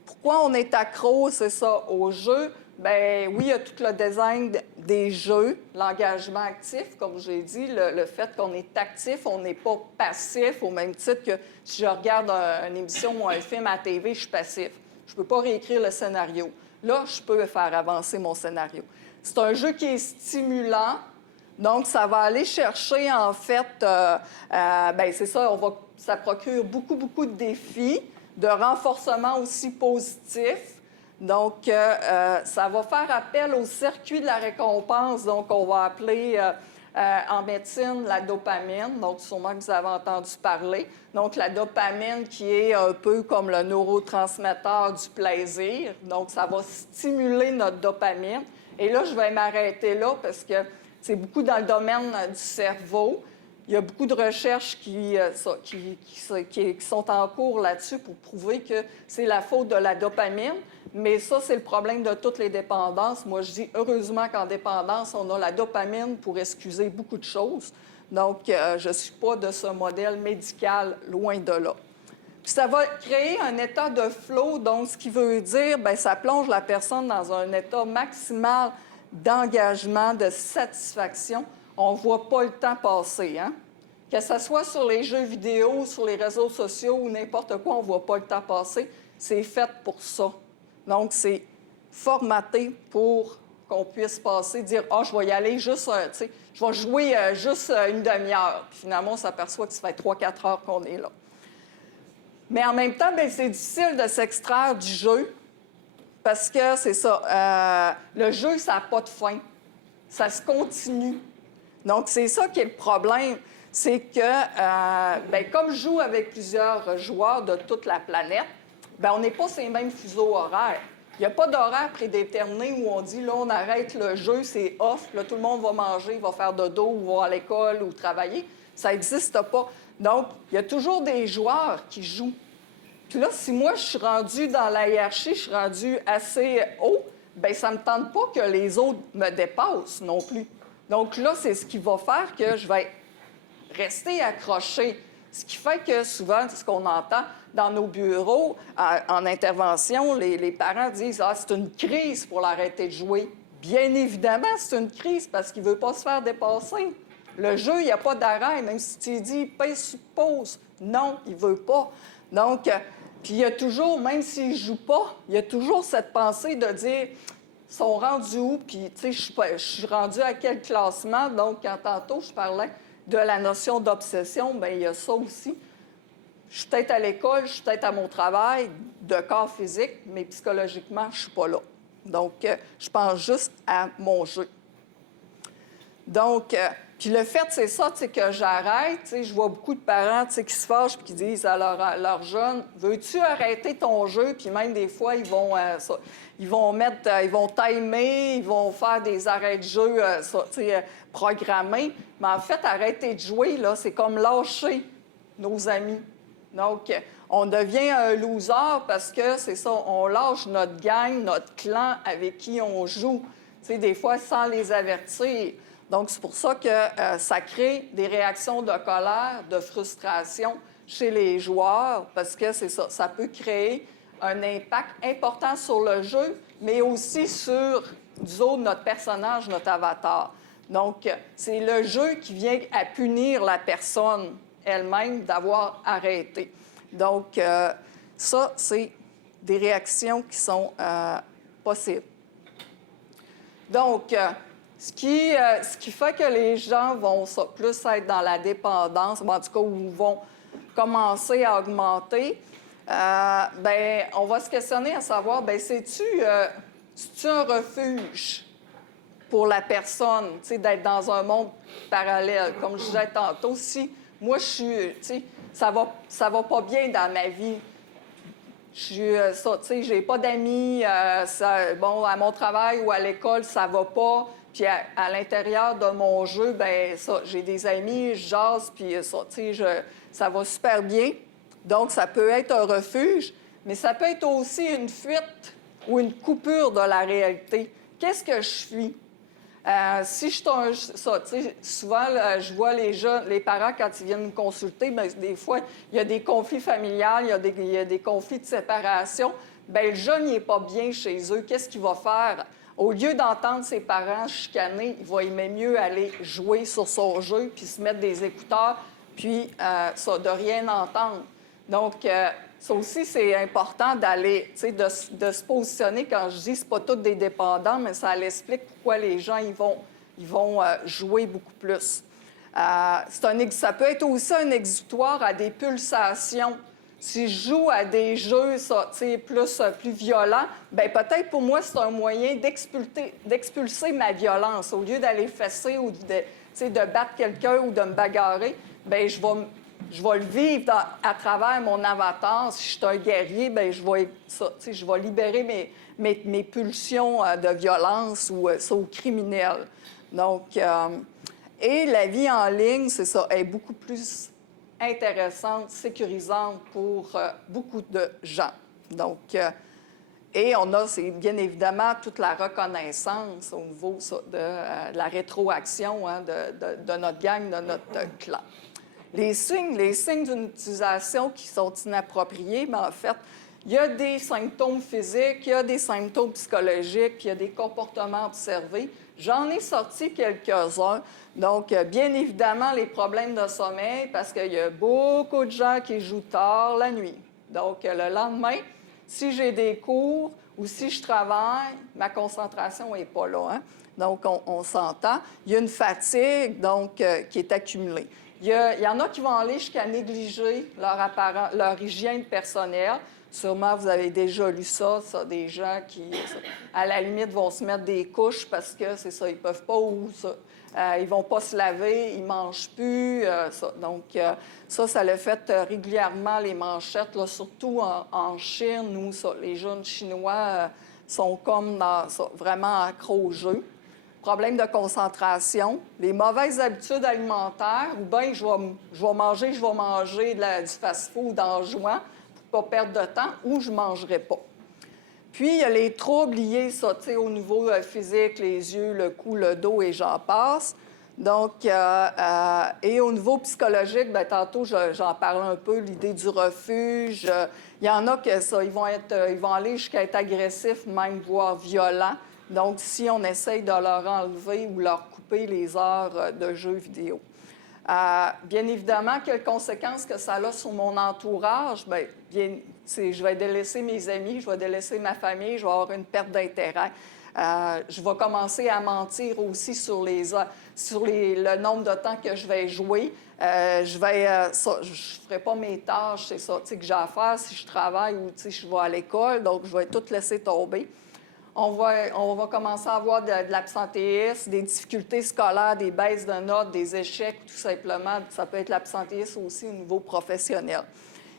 Pourquoi on est accro, c'est ça, au jeu? Bien, oui, il y a tout le design des jeux, l'engagement actif, comme j'ai dit, le fait qu'on est actif, on n'est pas passif, au même titre que si je regarde une émission ou un film à la TV, je suis passif. Je ne peux pas réécrire le scénario. Là, je peux faire avancer mon scénario. C'est un jeu qui est stimulant, donc ça va aller chercher, en fait, bien, c'est ça, ça procure beaucoup, beaucoup de défis, de renforcement aussi positif. Donc, ça va faire appel au circuit de la récompense, donc on va appeler en médecine la dopamine. Donc, sûrement que vous avez entendu parler. Donc, la dopamine qui est un peu comme le neurotransmetteur du plaisir. Donc, ça va stimuler notre dopamine. Et là, je vais m'arrêter là parce que c'est beaucoup dans le domaine du cerveau. Il y a beaucoup de recherches qui sont en cours là-dessus pour prouver que c'est la faute de la dopamine. Mais ça, c'est le problème de toutes les dépendances. Moi, je dis heureusement qu'en dépendance, on a la dopamine pour excuser beaucoup de choses. Donc, je ne suis pas de ce modèle médical, loin de là. Puis ça va créer un état de flow, donc ce qui veut dire, bien, ça plonge la personne dans un état maximal d'engagement, de satisfaction. On ne voit pas le temps passer, hein? Que ce soit sur les jeux vidéo, sur les réseaux sociaux ou n'importe quoi, on ne voit pas le temps passer. C'est fait pour ça. Donc, c'est formaté pour qu'on puisse passer, dire « Ah, je vais y aller juste, tu sais, je vais jouer juste une demi-heure. » Puis finalement, on s'aperçoit que ça fait 3-4 heures qu'on est là. Mais en même temps, bien, c'est difficile de s'extraire du jeu parce que c'est ça, le jeu, ça n'a pas de fin. Ça se continue. Donc, c'est ça qui est le problème. C'est que, bien, comme je joue avec plusieurs joueurs de toute la planète, bien, on n'est pas sur les mêmes fuseaux horaires. Il n'y a pas d'horaire prédéterminé où on dit, là, on arrête le jeu, c'est off, là, tout le monde va manger, va faire dodo, ou va à l'école ou travailler. Ça n'existe pas. Donc, il y a toujours des joueurs qui jouent. Puis là, si moi, je suis rendue dans la hiérarchie, je suis rendue assez haut, bien, ça ne me tente pas que les autres me dépassent non plus. Donc là, c'est ce qui va faire que je vais rester accrochée. Ce qui fait que souvent, ce qu'on entend dans nos bureaux, en intervention, les parents disent « Ah, c'est une crise pour l'arrêter de jouer. » Bien évidemment, c'est une crise parce qu'il ne veut pas se faire dépasser. Le jeu, il n'y a pas d'arrêt, même si tu dis « Paye sur pause ». Non, il ne veut pas. Donc, puis il y a toujours, même s'il ne joue pas, il y a toujours cette pensée de dire « Ils sont rendus où? » Puis, tu sais, je suis rendue à quel classement? Donc, quand tantôt, je parlais de la notion d'obsession, bien, il y a ça aussi. Je suis peut-être à l'école, je suis peut-être à mon travail de corps physique, mais psychologiquement, je ne suis pas là. Donc, je pense juste à mon jeu. Donc, puis le fait, c'est ça, tu sais, que j'arrête. Tu sais, je vois beaucoup de parents, tu sais, qui se fâchent puis qui disent à leurs jeunes, « Veux-tu arrêter ton jeu? » Puis même des fois, ils vont timer, ils vont faire des arrêts de jeu, tu sais, programmés. Mais en fait, arrêter de jouer, là, c'est comme lâcher nos amis. Donc, on devient un loser parce que, c'est ça, on lâche notre gang, notre clan avec qui on joue. Tu sais, des fois, sans les avertir. Donc, c'est pour ça que ça crée des réactions de colère, de frustration chez les joueurs, parce que c'est ça, ça peut créer un impact important sur le jeu, mais aussi sur, notre personnage, notre avatar. Donc, c'est le jeu qui vient à punir la personne elle-même d'avoir arrêté. Donc, ça, c'est des réactions qui sont possibles. Donc, ce qui fait que les gens vont plus être dans la dépendance, en tout cas, où vont commencer à augmenter, on va se questionner à savoir, c'est-tu un refuge pour la personne, d'être dans un monde parallèle? Comme je disais tantôt, si moi, je suis, ça va pas bien dans ma vie, j'ai pas d'amis, à mon travail ou à l'école, ça va pas. Puis à l'intérieur de mon jeu, j'ai des amis, je jase, puis ça va super bien. Donc, ça peut être un refuge, mais ça peut être aussi une fuite ou une coupure de la réalité. Qu'est-ce que je suis? Si je suis souvent, je vois les parents, quand ils viennent me consulter, des fois, il y a des conflits familiaux, il y a des conflits de séparation. Le jeune, il n'est pas bien chez eux. Qu'est-ce qu'il va faire? Au lieu d'entendre ses parents chicaner, il va aimer mieux aller jouer sur son jeu, puis se mettre des écouteurs, puis de rien entendre. Donc, ça aussi, c'est important d'aller, de se positionner. Quand je dis c'est pas tous des dépendants, mais ça l'explique pourquoi les gens ils vont jouer beaucoup plus. Ça peut être aussi un exutoire à des pulsations. Si je joue à des jeux plus violents, peut-être pour moi, c'est un moyen d'expulser ma violence. Au lieu d'aller fesser ou de battre quelqu'un ou de me bagarrer, je vais le vivre à travers mon avatar. Si je suis un guerrier, je vais libérer mes pulsions de violence ou criminelles. Donc, et la vie en ligne, c'est ça, est beaucoup plus intéressante, sécurisante pour beaucoup de gens. Donc, et on a, c'est bien évidemment toute la reconnaissance au niveau de la rétroaction de notre gang, de notre clan. Les signes d'une utilisation qui sont inappropriés, mais en fait, il y a des symptômes physiques, il y a des symptômes psychologiques, il y a des comportements observés. J'en ai sorti quelques-uns. Donc, bien évidemment, les problèmes de sommeil, parce qu'il y a beaucoup de gens qui jouent tard la nuit. Donc, le lendemain, si j'ai des cours ou si je travaille, ma concentration n'est pas là. Hein? Donc, on s'entend. Il y a une fatigue, donc, qui est accumulée. Il y en a qui vont aller jusqu'à négliger leur hygiène personnelle. Sûrement, vous avez déjà lu ça, des gens qui, à la limite, vont se mettre des couches parce que, c'est ça, ils ne peuvent pas ou ça. Ils ne vont pas se laver, ils ne mangent plus. Donc, ça le fait régulièrement, les manchettes, là, surtout en Chine, où les jeunes Chinois sont comme vraiment accros au jeu. Problème de concentration, les mauvaises habitudes alimentaires, ou bien je vais manger du fast-food en jouant pour ne pas perdre de temps, ou je ne mangerai pas. Puis, il y a les troubles liés au niveau physique, les yeux, le cou, le dos, et j'en passe. Donc, et au niveau psychologique, tantôt, j'en parlais un peu, l'idée du refuge. Il y en a que ils vont aller jusqu'à être agressifs, même voire violents. Donc, si on essaye de leur enlever ou leur couper les heures de jeux vidéo. Bien évidemment, quelles conséquences que ça a sur mon entourage? Je vais délaisser mes amis, je vais délaisser ma famille, je vais avoir une perte d'intérêt. Je vais commencer à mentir aussi sur le nombre de temps que je vais jouer. Je ne ferai pas mes tâches, c'est ça que j'ai à faire si je travaille ou je vais à l'école, donc je vais tout laisser tomber. On va commencer à avoir de l'absentéisme, des difficultés scolaires, des baisses de notes, des échecs, tout simplement. Ça peut être l'absentéisme aussi au niveau professionnel.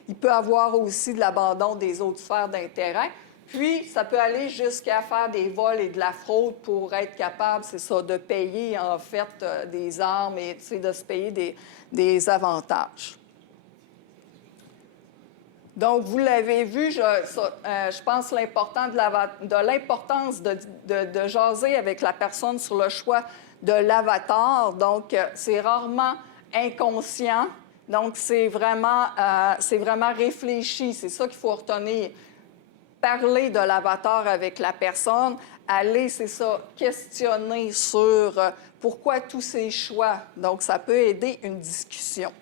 Il peut y avoir aussi de l'abandon des autres sphères d'intérêt. Puis, ça peut aller jusqu'à faire des vols et de la fraude pour être capable, c'est ça, de payer, en fait, des armes et de se payer des avantages. Donc, vous l'avez vu, je pense de l'importance de jaser avec la personne sur le choix de l'avatar. Donc, c'est rarement inconscient. Donc, c'est vraiment réfléchi. C'est ça qu'il faut retenir. parler de l'avatar avec la personne, aller, c'est ça, questionner sur pourquoi tous ces choix. Donc, ça peut aider une discussion.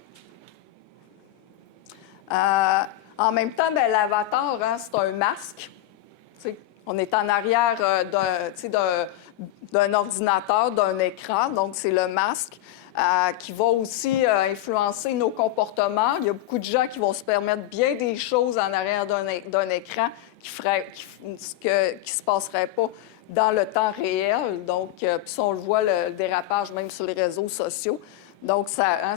En même temps, bien, l'avatar, hein, c'est un masque. T'sais, on est en arrière d'un ordinateur, d'un écran, donc c'est le masque qui va aussi influencer nos comportements. Il y a beaucoup de gens qui vont se permettre bien des choses en arrière d'un écran qui ne se passerait pas dans le temps réel. Donc, puis ça, on le voit, le dérapage même sur les réseaux sociaux. Donc, ça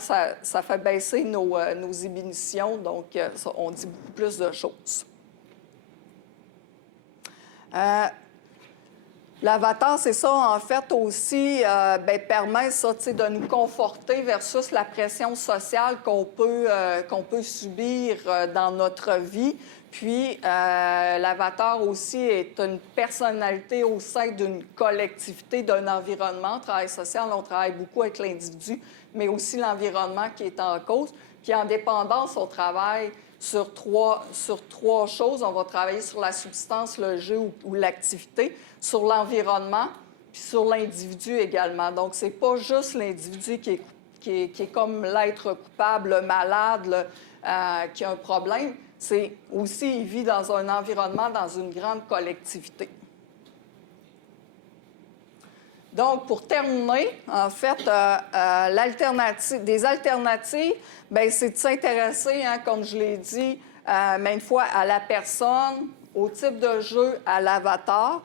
fait baisser nos émissions. Donc, ça, on dit beaucoup plus de choses. L'avatar, c'est ça, en fait, aussi, permet ça, de nous conforter versus la pression sociale qu'on peut subir dans notre vie. Puis, l'avatar aussi est une personnalité au sein d'une collectivité, d'un environnement. En travail social, on travaille beaucoup avec l'individu, mais aussi l'environnement qui est en cause. Puis, en dépendance, on travaille sur trois choses. On va travailler sur la substance, le jeu ou l'activité, sur l'environnement, puis sur l'individu également. Donc, c'est pas juste l'individu qui est comme l'être coupable, le malade, qui a un problème. C'est aussi, il vit dans un environnement, dans une grande collectivité. Donc, pour terminer, en fait, des alternatives, bien, c'est de s'intéresser, hein, comme je l'ai dit, maintes fois, à la personne, au type de jeu, à l'avatar,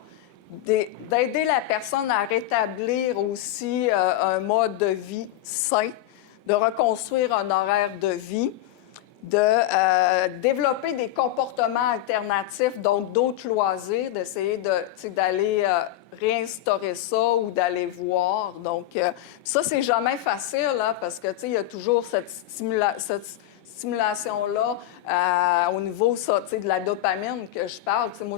d'aider la personne à rétablir aussi un mode de vie sain, de reconstruire un horaire de vie, de développer des comportements alternatifs, donc d'autres loisirs, d'essayer d'aller réinstaurer ça ou d'aller voir. Donc, ça, c'est jamais facile, hein, parce que, il y a toujours cette stimulation-là au niveau de la dopamine que je parle. Moi,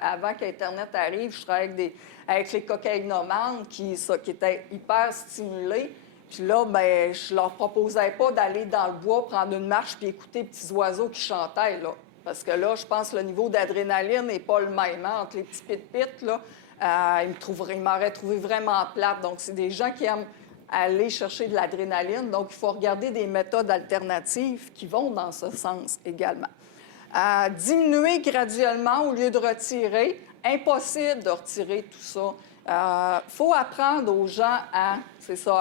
avant qu'Internet arrive, je travaillais avec les cocaïnomanes qui étaient hyper stimulés. Puis là, bien, je leur proposais pas d'aller dans le bois, prendre une marche puis écouter les petits oiseaux qui chantaient, là. Parce que là, je pense que le niveau d'adrénaline n'est pas le même. Hein? Entre les petits pit-pit, là, ils m'auraient trouvé vraiment plate. Donc, c'est des gens qui aiment aller chercher de l'adrénaline. Donc, il faut regarder des méthodes alternatives qui vont dans ce sens également. Diminuer graduellement au lieu de retirer. Impossible de retirer tout ça. Faut apprendre aux gens à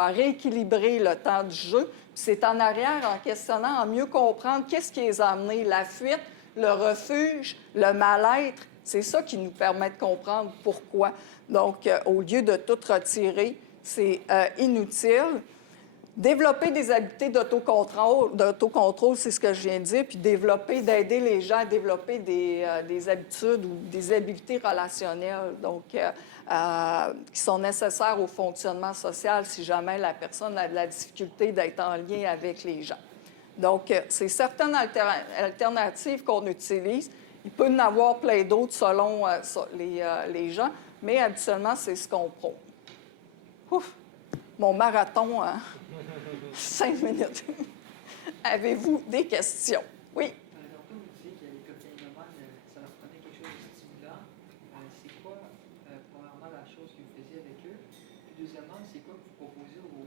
rééquilibrer le temps du jeu. Puis c'est en arrière, en questionnant, en mieux comprendre qu'est-ce qui les a amenés, la fuite, le refuge, le mal-être. C'est ça qui nous permet de comprendre pourquoi. Donc, au lieu de tout retirer, c'est inutile. Développer des habiletés d'autocontrôle, c'est ce que je viens de dire, puis d'aider les gens à développer des habitudes ou des habiletés relationnelles, donc qui sont nécessaires au fonctionnement social si jamais la personne a de la difficulté d'être en lien avec les gens. Donc, c'est certaines alternatives qu'on utilise. Il peut y en avoir plein d'autres selon les gens, mais habituellement, c'est ce qu'on prône. Ouf! Mon marathon, hein? 5 minutes. Avez-vous des questions? Oui? Donc, vous disiez que les cocaïnomanes, ça leur prenait quelque chose de stimulant. C'est quoi, premièrement, la chose que vous faisiez avec eux? Puis, deuxièmement, c'est quoi que vous proposez aux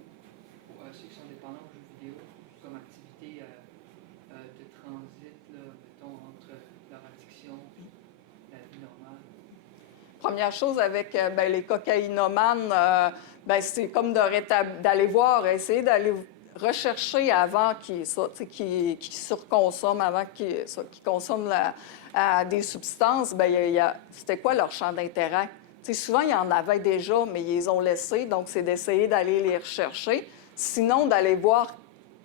ceux qui sont dépendants aux jeux vidéo comme activité de transit, là, mettons, entre leur addiction et la vie normale? Première chose avec les cocaïnomanes, c'est comme d'aller voir, essayer d'aller rechercher avant qu'ils surconsomment, avant qu'ils consomment des substances, c'était quoi leur champ d'intérêt? Souvent, il y en avait déjà, mais ils les ont laissés, donc c'est d'essayer d'aller les rechercher. Sinon, d'aller voir,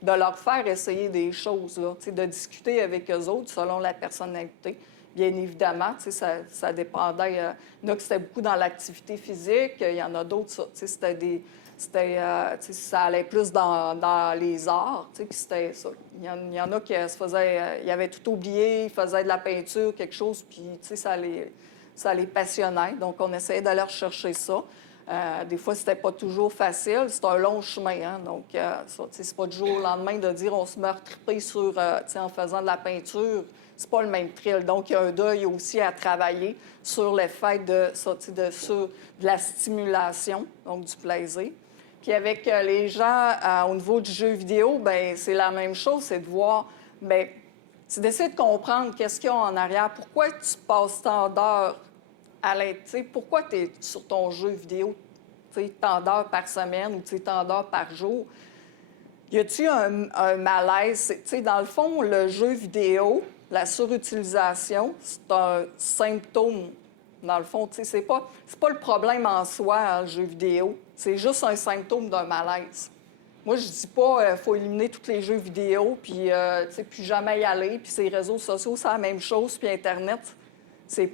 de leur faire essayer des choses, là, de discuter avec eux autres selon la personnalité. Bien évidemment, ça dépendait. Il y en a qui c'était beaucoup dans l'activité physique, il y en a d'autres, ça allait plus dans les arts, puis c'était ça. Il y en a qui se faisaient, ils avaient tout oublié, ils faisaient de la peinture, quelque chose, puis ça les passionnait. Donc, on essayait d'aller rechercher ça. Des fois, c'était pas toujours facile. C'est un long chemin, hein? Donc, c'est pas du jour au lendemain de dire on se met à triper en faisant de la peinture. c'est pas le même thrill. Donc, il y a un deuil aussi à travailler sur l'effet de la stimulation, donc du plaisir. Puis avec les gens, au niveau du jeu vidéo, bien, c'est la même chose, c'est de voir, bien, c'est d'essayer de comprendre qu'est-ce qu'il y a en arrière, pourquoi tu passes tant d'heures à l'être, pourquoi tu es sur ton jeu vidéo, tant d'heures par semaine ou tant d'heures par jour. Y a-t-il un malaise? Dans le fond, le jeu vidéo, la surutilisation, c'est un symptôme. Dans le fond, c'est pas le problème en soi, hein, le jeu vidéo. C'est juste un symptôme d'un malaise. Moi, je dis pas faut éliminer tous les jeux vidéo, puis plus jamais y aller, puis ces réseaux sociaux, c'est la même chose, puis Internet. C'est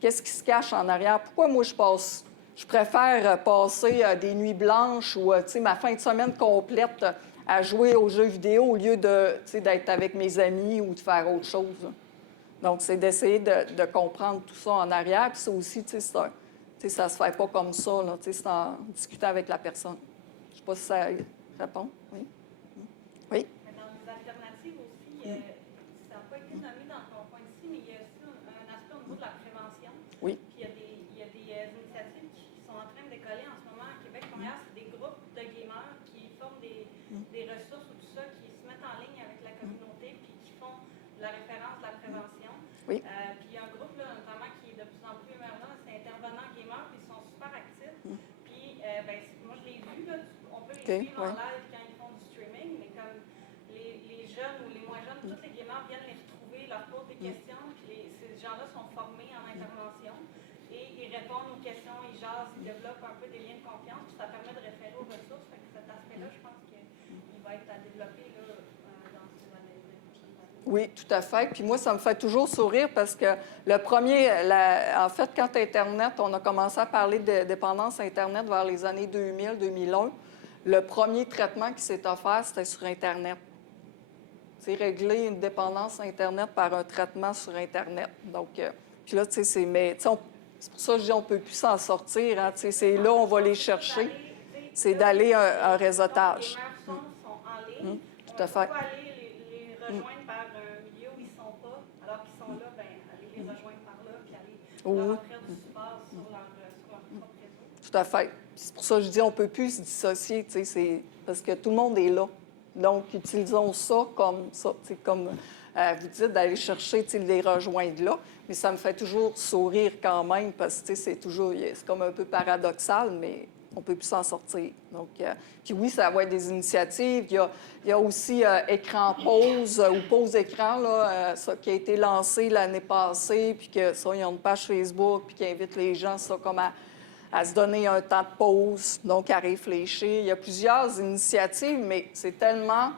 qu'est-ce qui se cache en arrière? Pourquoi moi, je préfère passer des nuits blanches ou ma fin de semaine complète à jouer aux jeux vidéo au lieu d'être avec mes amis ou de faire autre chose. Donc, c'est d'essayer de comprendre tout ça en arrière. Puis ça aussi, ça se fait pas comme ça. C'est en discutant avec la personne. Je sais pas si ça répond. Oui? Oui? Dans les alternatives aussi, ça n'a pas été nommé dans ton point ici, mais il y a aussi un aspect au niveau de la prévention. Oui. Puis il y a des initiatives qui sont en train de décoller en ce moment à Québec-Montréal. C'est des groupes de gamers qui forment des ressources ou tout ça, qui se mettent en ligne avec la communauté puis qui font la référence de la prévention. Oui. Puis il y a un groupe, là, notamment, qui est de plus en plus émergent, c'est Intervenants Gamers, puis ils sont super actifs. Puis, moi, je l'ai vu, là, on peut les suivre en live quand ils font du streaming, mais comme les jeunes ou les moins jeunes, tous les gamers viennent les retrouver, leur posent des questions, puis ces gens-là sont formés en intervention et ils répondent aux questions, ils jasent, ils développent un peu des liens de confiance, puis ça permet de référer aux ressources. Fait que cet aspect-là, je pense qu'il va être à développer là, dans ces années, les prochaines années. Oui, tout à fait. Puis moi, ça me fait toujours sourire parce que en fait, quand Internet, on a commencé à parler de dépendance Internet vers les années 2000-2001, le premier traitement qui s'est offert, c'était sur Internet. C'est régler une dépendance Internet par un traitement sur Internet. Donc, puis là, c'est pour ça que je dis on ne peut plus s'en sortir. Hein, c'est là on va les chercher. C'est d'aller un réseautage. Les gamers sont en ligne. Tout à fait. On peut aller les rejoindre par un milieu où ils ne sont pas. Alors qu'ils sont là, aller les rejoindre par là puis aller leur offrir du support sur leur propre réseau. Tout à fait. C'est pour ça que je dis on ne peut plus se dissocier, parce que tout le monde est là. Donc, utilisons ça comme ça. Comme vous dites, d'aller chercher, les rejoindre là. Mais ça me fait toujours sourire quand même parce que c'est comme un peu paradoxal, mais on ne peut plus s'en sortir. Donc, puis oui, ça va être des initiatives. Il y a aussi écran pause ou pause écran, là, ça qui a été lancé l'année passée, puis que ça, il y a une page Facebook, puis qui invite les gens, ça, comme à se donner un temps de pause, donc à réfléchir. Il y a plusieurs initiatives, mais c'est tellement,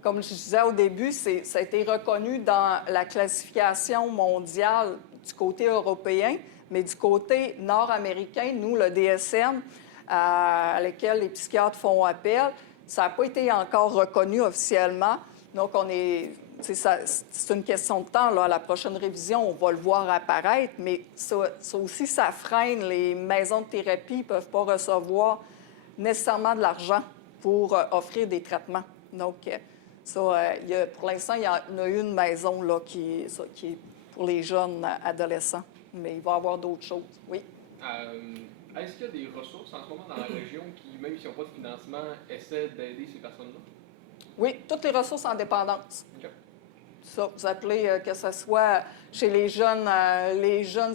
comme je disais au début, ça a été reconnu dans la classification mondiale du côté européen, mais du côté nord-américain, nous, le DSM, à laquelle les psychiatres font appel, ça n'a pas été encore reconnu officiellement. Donc, c'est une question de temps. Là. À la prochaine révision, on va le voir apparaître, mais ça aussi, ça freine. Les maisons de thérapie ne peuvent pas recevoir nécessairement de l'argent pour offrir des traitements. Donc, pour l'instant, il y en a une maison là, qui est pour les jeunes adolescents, mais il va y avoir d'autres choses. Oui? Est-ce qu'il y a des ressources en ce moment dans la région qui, même s'ils n'ont pas de financement, essaient d'aider ces personnes-là? Oui, toutes les ressources en dépendance. Okay. Ça, vous appelez que ce soit chez les jeunes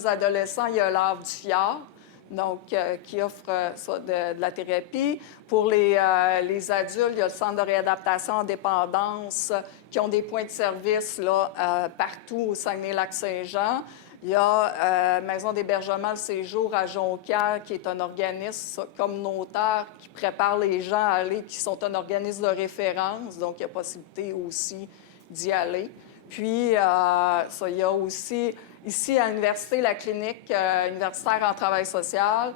adolescents, il y a l'Arbre du Fjord, donc qui offre de la thérapie. Pour les adultes, il y a le Centre de réadaptation en dépendance qui ont des points de service là, partout au Saguenay-Lac-Saint-Jean. Il y a Maison d'hébergement le séjour à Jonquière, qui est un organisme communautaire qui prépare les gens à aller, qui sont un organisme de référence, donc il y a possibilité aussi d'y aller. Puis, il y a aussi, ici à l'université, la clinique universitaire en travail social,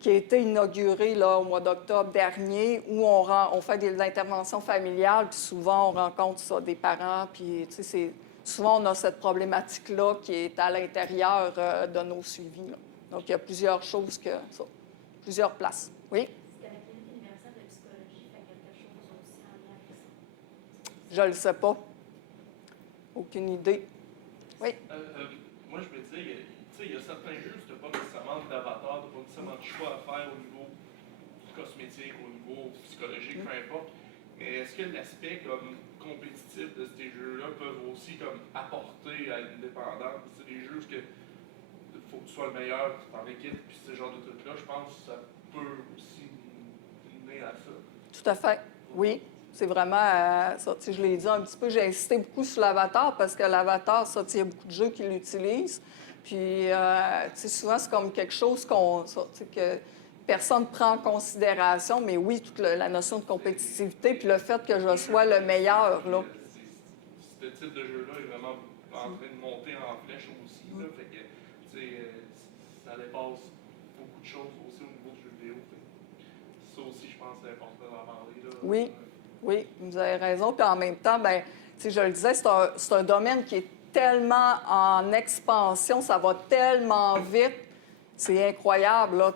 qui a été inaugurée là, au mois d'octobre dernier, où on fait des interventions familiales, puis souvent, on rencontre des parents, puis, souvent, on a cette problématique-là qui est à l'intérieur de nos suivis. Là. Donc, il y a plusieurs choses plusieurs places. Oui? Est-ce que la clinique universelle de psychologie fait quelque chose aussi en lien avec ça? Je ne le sais pas. Aucune idée. Oui. Moi, je me disais, il y a certains jeux où tu n'as pas nécessairement d'avatar, tu n'as pas nécessairement de choix à faire au niveau cosmétique, au niveau psychologique, peu importe. Mais est-ce que l'aspect comme compétitif de ces jeux-là peuvent aussi comme apporter à une dépendance? C'est des jeux où il faut que tu sois le meilleur en équipe, puis ce genre de trucs-là, je pense que ça peut aussi mener à ça. Tout à fait. Oui. C'est vraiment ça. Je l'ai dit un petit peu, j'ai insisté beaucoup sur l'avatar parce que l'avatar, ça, il y a beaucoup de jeux qui l'utilisent. Puis, souvent, c'est comme quelque chose que personne ne prend en considération. Mais oui, toute la notion de compétitivité, puis le fait que je sois le meilleur, là. Ce type de jeu-là est vraiment en train de monter en flèche aussi. Là, fait que, ça dépasse beaucoup de choses aussi au niveau du jeu vidéo. Ça aussi, je pense que c'est important d'en parler. Là. Oui. Oui, vous avez raison. Puis en même temps, bien, je le disais, c'est un domaine qui est tellement en expansion, ça va tellement vite. C'est incroyable, là.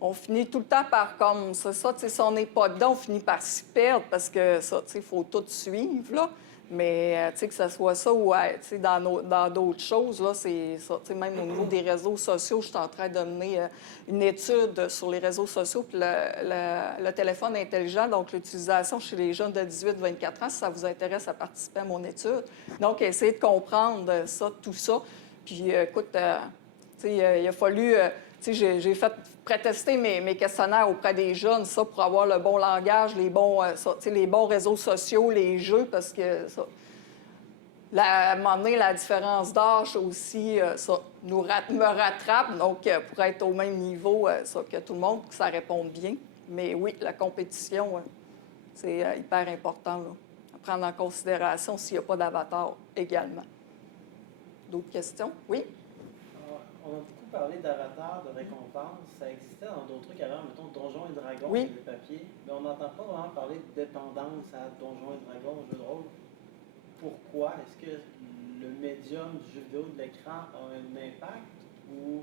On finit tout le temps par comme c'est ça. Si on n'est pas dedans, on finit par s'y perdre parce que ça, il faut tout suivre, là. Mais que ce soit ça ou dans d'autres choses, là, c'est ça. Même au niveau des réseaux sociaux, je suis en train de mener une étude sur les réseaux sociaux puis le téléphone intelligent, donc l'utilisation chez les jeunes de 18-24 ans, si ça vous intéresse à participer à mon étude. Donc, essayer de comprendre ça, tout ça. Puis, écoute, il a fallu... j'ai fait prétester mes questionnaires auprès des jeunes, ça, pour avoir le bon langage, les bons réseaux sociaux, les jeux, parce que ça... à un moment donné, la différence d'âge aussi, ça me rattrape, donc pour être au même niveau que tout le monde, pour que ça réponde bien. Mais oui, la compétition, c'est hyper important, là, à prendre en considération s'il n'y a pas d'avatar également. D'autres questions? Oui? On a beaucoup parlé d'avatar, de récompense. Ça existait dans d'autres trucs avant, mettons Donjons et Dragons, oui. le papier. Mais on n'entend pas vraiment parler de dépendance à Donjons et Dragons, jeu de rôle. Pourquoi? Est-ce que le médium du jeu vidéo de l'écran a un impact ou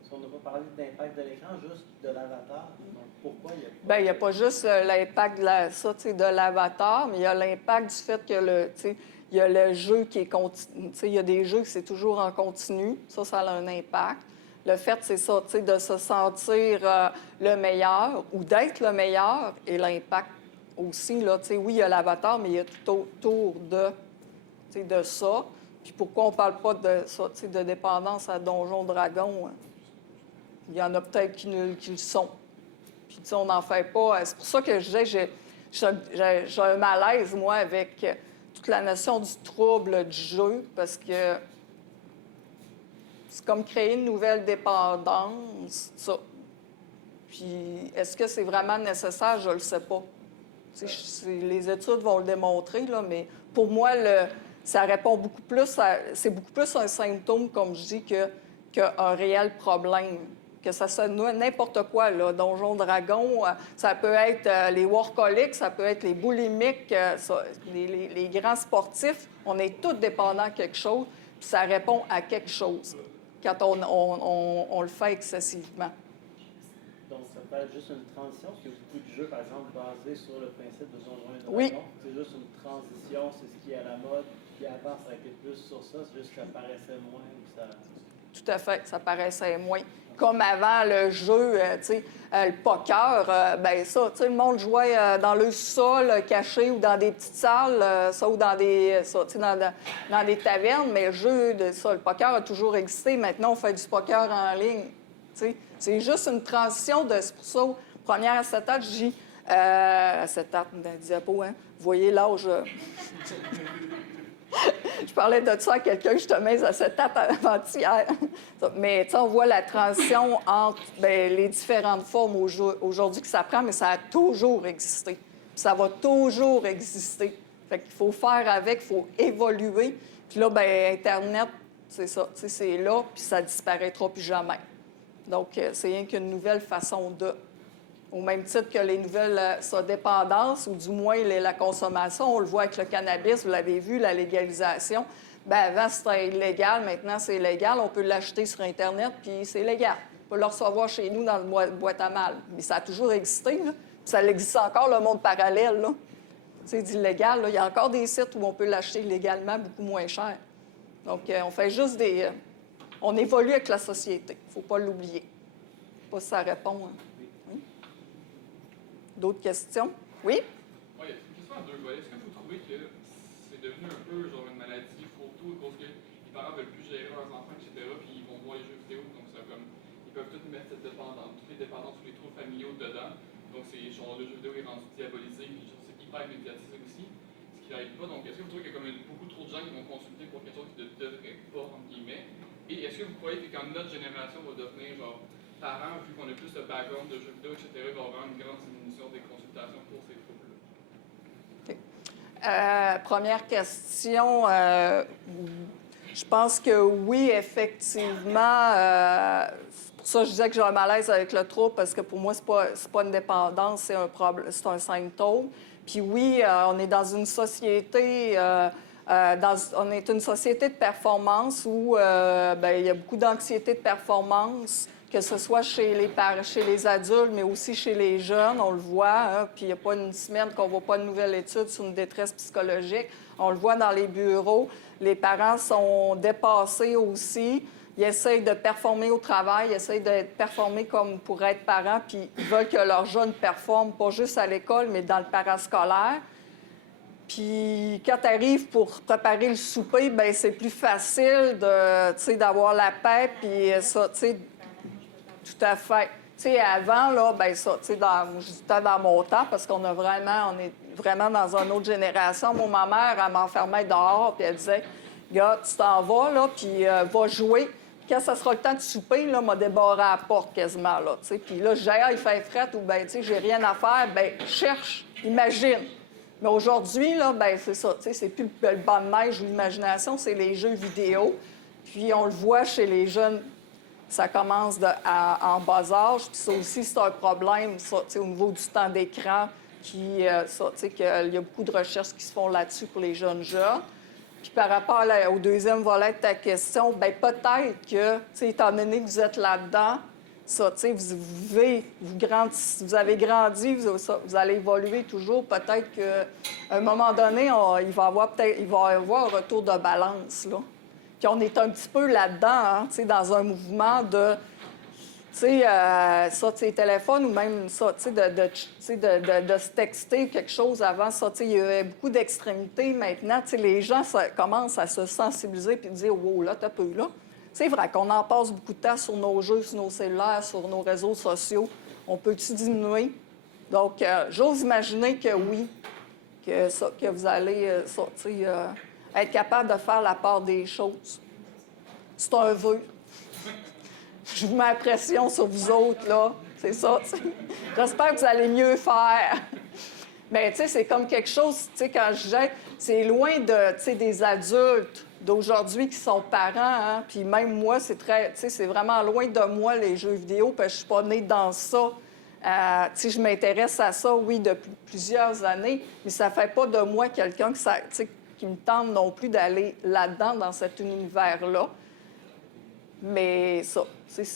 est-ce qu'on n'a pas parlé d'impact de l'écran, juste de l'avatar? Donc, pourquoi il y a pas... Bien, il n'y a pas juste l'impact de l'avatar, mais il y a l'impact du fait que il y a le jeu qui est continu. Il y a des jeux que c'est toujours en continu. Ça a un impact. Le fait, c'est ça, de se sentir le meilleur ou d'être le meilleur et l'impact aussi. Là, oui, il y a l'avatar, mais il y a tout autour de ça. Puis pourquoi on ne parle pas de ça, de dépendance à Donjon Dragon? Il y en a peut-être qui le sont. Puis on n'en fait pas. C'est pour ça que je disais j'ai un malaise, moi, avec toute la notion du trouble du jeu, parce que c'est comme créer une nouvelle dépendance, ça. Puis est-ce que c'est vraiment nécessaire? Je ne le sais pas. Les études vont le démontrer, là, mais pour moi, ça répond beaucoup plus c'est beaucoup plus un symptôme, comme je dis, qu'un réel problème. Que ça soit n'importe quoi, là. Donjon Dragon, ça peut être les workaholics, ça peut être les boulimiques, les grands sportifs. On est tous dépendants de quelque chose, puis ça répond à quelque chose quand on le fait excessivement. Donc, ça peut être juste une transition, parce qu'il y a beaucoup de jeux, par exemple, basés sur le principe de Donjons et Dragons. Oui. C'est juste une transition, c'est ce qui est à la mode. Puis avant, ça a été plus sur ça, c'est juste que ça paraissait moins. Ça... Tout à fait, ça paraissait moins. Comme avant le jeu, le poker, bien ça, le monde jouait dans le sol, caché, ou dans des petites salles, ou dans des tavernes, mais le jeu le poker a toujours existé. Maintenant, on fait du poker en ligne. C'est juste une transition c'est pour ça, première acétate, je dis, acétate, dans le diapo, hein? Vous voyez l'âge... Je parlais de ça à quelqu'un, justement, à cette étape avant-hier. Mais on voit la transition entre les différentes formes aujourd'hui que ça prend, mais ça a toujours existé. Puis ça va toujours exister. Fait qu'il faut faire avec, il faut évoluer. Puis là, Internet, c'est ça. C'est là, puis ça disparaîtra plus jamais. Donc, c'est rien qu'une nouvelle façon de... Au même titre que les nouvelles dépendances, ou du moins la consommation, on le voit avec le cannabis, vous l'avez vu, la légalisation. Avant, c'était illégal, maintenant, c'est légal. On peut l'acheter sur Internet, puis c'est légal. On peut le recevoir chez nous dans le boîte à mal. Mais ça a toujours existé, là. Puis ça existe encore, le monde parallèle, là. sais, d'illégal. Là. Il y a encore des sites où on peut l'acheter illégalement beaucoup moins cher. Donc, on fait juste des... on évolue avec la société. Il ne faut pas l'oublier. Je sais pas si ça répond. Hein. Oui. D'autres questions? Oui? Oui, c'est une question à deux volets. Est-ce que vous trouvez que c'est devenu un peu genre une maladie photo parce que les parents veulent plus gérer leurs enfants, etc., puis ils vont voir les jeux vidéo, donc ça comme ils peuvent tous mettre cette dépendance, toutes les dépendances, tous les trous familiaux dedans. Donc c'est genre le jeu vidéo est rendu diabolisé, puis genre, c'est hyper médiatisé aussi, ce qui n'arrive pas. Donc est-ce que vous trouvez qu'il y a comme beaucoup trop de gens qui vont consulter pour quelque chose qui ne devrait pas, entre guillemets? Et est-ce que vous croyez que quand notre génération va devenir genre parents, vu qu'on a plus de background de jeux vidéo, etc., il va y avoir une grande diminution des consultations pour ces troubles-là? Première question, je pense que oui, effectivement. C'est pour ça que je disais que j'ai un malaise avec le trouble, parce que pour moi, c'est pas une dépendance, c'est un problème, c'est un symptôme. Puis oui, on est dans une société, on est une société de performance où il y a beaucoup d'anxiété de performance, que ce soit chez les adultes, mais aussi chez les jeunes, on le voit. Hein, puis il n'y a pas une semaine qu'on ne voit pas de nouvelle étude sur une détresse psychologique. On le voit dans les bureaux. Les parents sont dépassés aussi. Ils essayent de performer au travail, ils essayent de performer comme pour être parents, puis ils veulent que leurs jeunes performent, pas juste à l'école, mais dans le parascolaire. Puis quand tu arrives pour préparer le souper, bien, c'est plus facile d'avoir la paix, puis ça, tu sais, tout à fait. Tu sais, avant, là, bien ça, tu sais, dans mon temps, parce on est vraiment dans une autre génération. Moi, ma mère, elle m'enfermait dehors, puis elle disait, « Gars, tu t'en vas, là, puis va jouer. » Quand ça sera le temps de souper, là, m'a débarré à la porte quasiment, là, tu sais. Puis là, je disais, « Ah, il fait fret » ou « Ben, tu sais, j'ai rien à faire. » Bien, cherche, imagine. Mais aujourd'hui, là, ben c'est ça, tu sais, c'est plus le banc de neige ou l'imagination, c'est les jeux vidéo. Puis on le voit chez les jeunes, ça commence en bas âge. Puis ça aussi, c'est un problème, ça, tu sais, au niveau du temps d'écran, qu'il y a beaucoup de recherches qui se font là-dessus pour les jeunes. Puis par rapport au deuxième volet de ta question, bien peut-être que, tu sais, étant donné que vous êtes là-dedans, ça, tu sais, vous avez grandi, vous allez évoluer toujours. Peut-être qu'à un moment donné, il va y avoir un retour de balance, là. Puis on est un petit peu là-dedans, hein, tu sais, dans un mouvement de, tu sais, ça, tu sais, téléphone ou même ça, tu sais, de se texter quelque chose avant ça. Tu sais, il y avait beaucoup d'extrémités. Maintenant, tu sais, les gens commencent à se sensibiliser puis dire, wow, là, t'as peu, là. C'est vrai qu'on en passe beaucoup de temps sur nos jeux, sur nos cellulaires, sur nos réseaux sociaux. On peut-tu diminuer? Donc, j'ose imaginer que oui, que vous allez être capable de faire la part des choses. C'est un vœu. Je vous mets la pression sur vous autres, là. C'est ça, t'sais. J'espère que vous allez mieux faire. Mais, tu sais, c'est comme quelque chose, tu sais, quand je disais, c'est loin des adultes d'aujourd'hui qui sont parents, hein? Puis même moi, c'est vraiment loin de moi, les jeux vidéo, parce que je suis pas née dans ça. Je m'intéresse à ça, oui, depuis plusieurs années, mais ça fait pas de moi quelqu'un qui me tente non plus d'aller là-dedans, dans cet univers-là. Mais ça,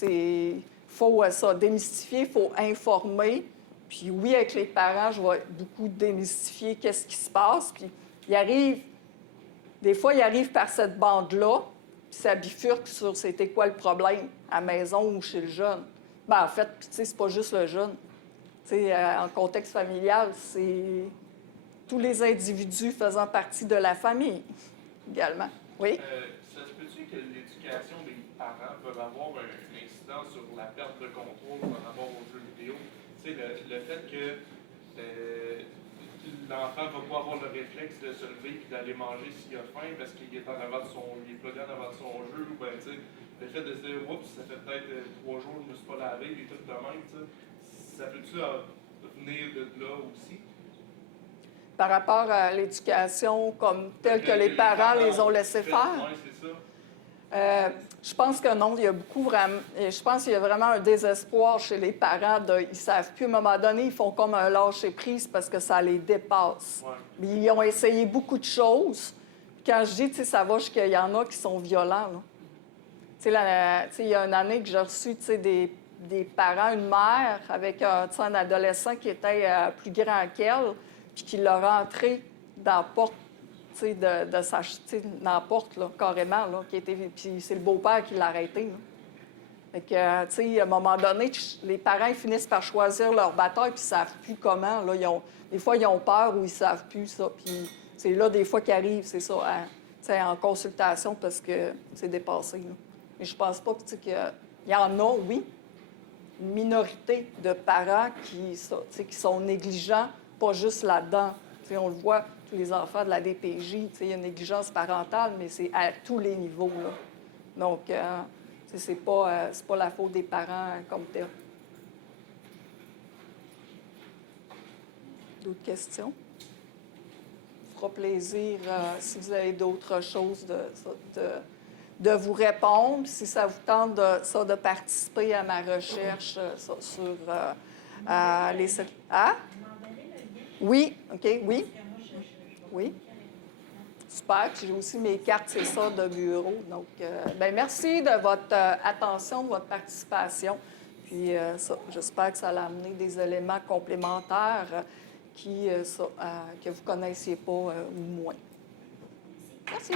il faut démystifier, il faut informer. Puis oui, avec les parents, je vais beaucoup démystifier qu'est-ce qui se passe. Puis des fois, il arrive par cette bande-là, puis ça bifurque sur c'était quoi le problème, à la maison ou chez le jeune. Bien, en fait, c'est pas juste le jeune. En contexte familial, c'est tous les individus faisant partie de la famille également. Oui? Ça se peut-tu que l'éducation des parents peut avoir une incidence sur la perte de contrôle par rapport aux jeux vidéo? Tu sais, le fait que l'enfant va pas avoir le réflexe de se lever et d'aller manger s'il a faim parce qu'il est en avant de il est plugué en avant de son jeu, ou ben, tu sais, le fait de se dire, oups, ça fait peut-être 3 jours que je ne me suis pas lavé, et tout de même, tu sais, ça peut-tu venir de là aussi? Par rapport à l'éducation comme telle que les parents les ont laissés faire? Oui, c'est ça. Je pense que non. Il y a je pense qu'il y a vraiment un désespoir chez les parents. Ils ne savent plus. À un moment donné, ils font comme un lâcher-prise parce que ça les dépasse. Ouais. Mais ils ont essayé beaucoup de choses. Quand je dis, ça va jusqu'il y en a qui sont violents. Il y a une année que j'ai reçu des parents, une mère avec un adolescent qui était plus grand qu'elle. puis qu'il l'a rentré dans la porte, tu sais, de sa... Tu sais, dans la porte, là, carrément, là, puis c'est le beau-père qui l'a arrêté, là. Fait que, tu sais, à un moment donné, les parents ils finissent par choisir leur bataille, puis ils savent plus comment, là. Des fois, ils ont peur ou ils savent plus, ça. Puis c'est là, des fois, qu'ils arrivent, c'est ça, tu sais, en consultation, parce que c'est dépassé, là. Mais je pense pas que, tu sais, qu'il y en a, oui, une minorité de parents qui sont négligents, pas juste là-dedans. Tu sais, on le voit, tous les enfants de la DPJ, tu sais, il y a une négligence parentale, mais c'est à tous les niveaux, là. Donc, c'est pas la faute des parents comme tel. D'autres questions? Ça fera plaisir, si vous avez d'autres choses, de vous répondre. Si ça vous tente de participer à ma recherche sur les... Ah? Oui, OK, oui. Oui. Super. Puis j'ai aussi mes cartes, c'est ça, de bureau. Donc, bien, merci de votre attention, de votre participation. Puis, j'espère que ça a amené des éléments complémentaires que vous ne connaissiez pas ou moins. Merci.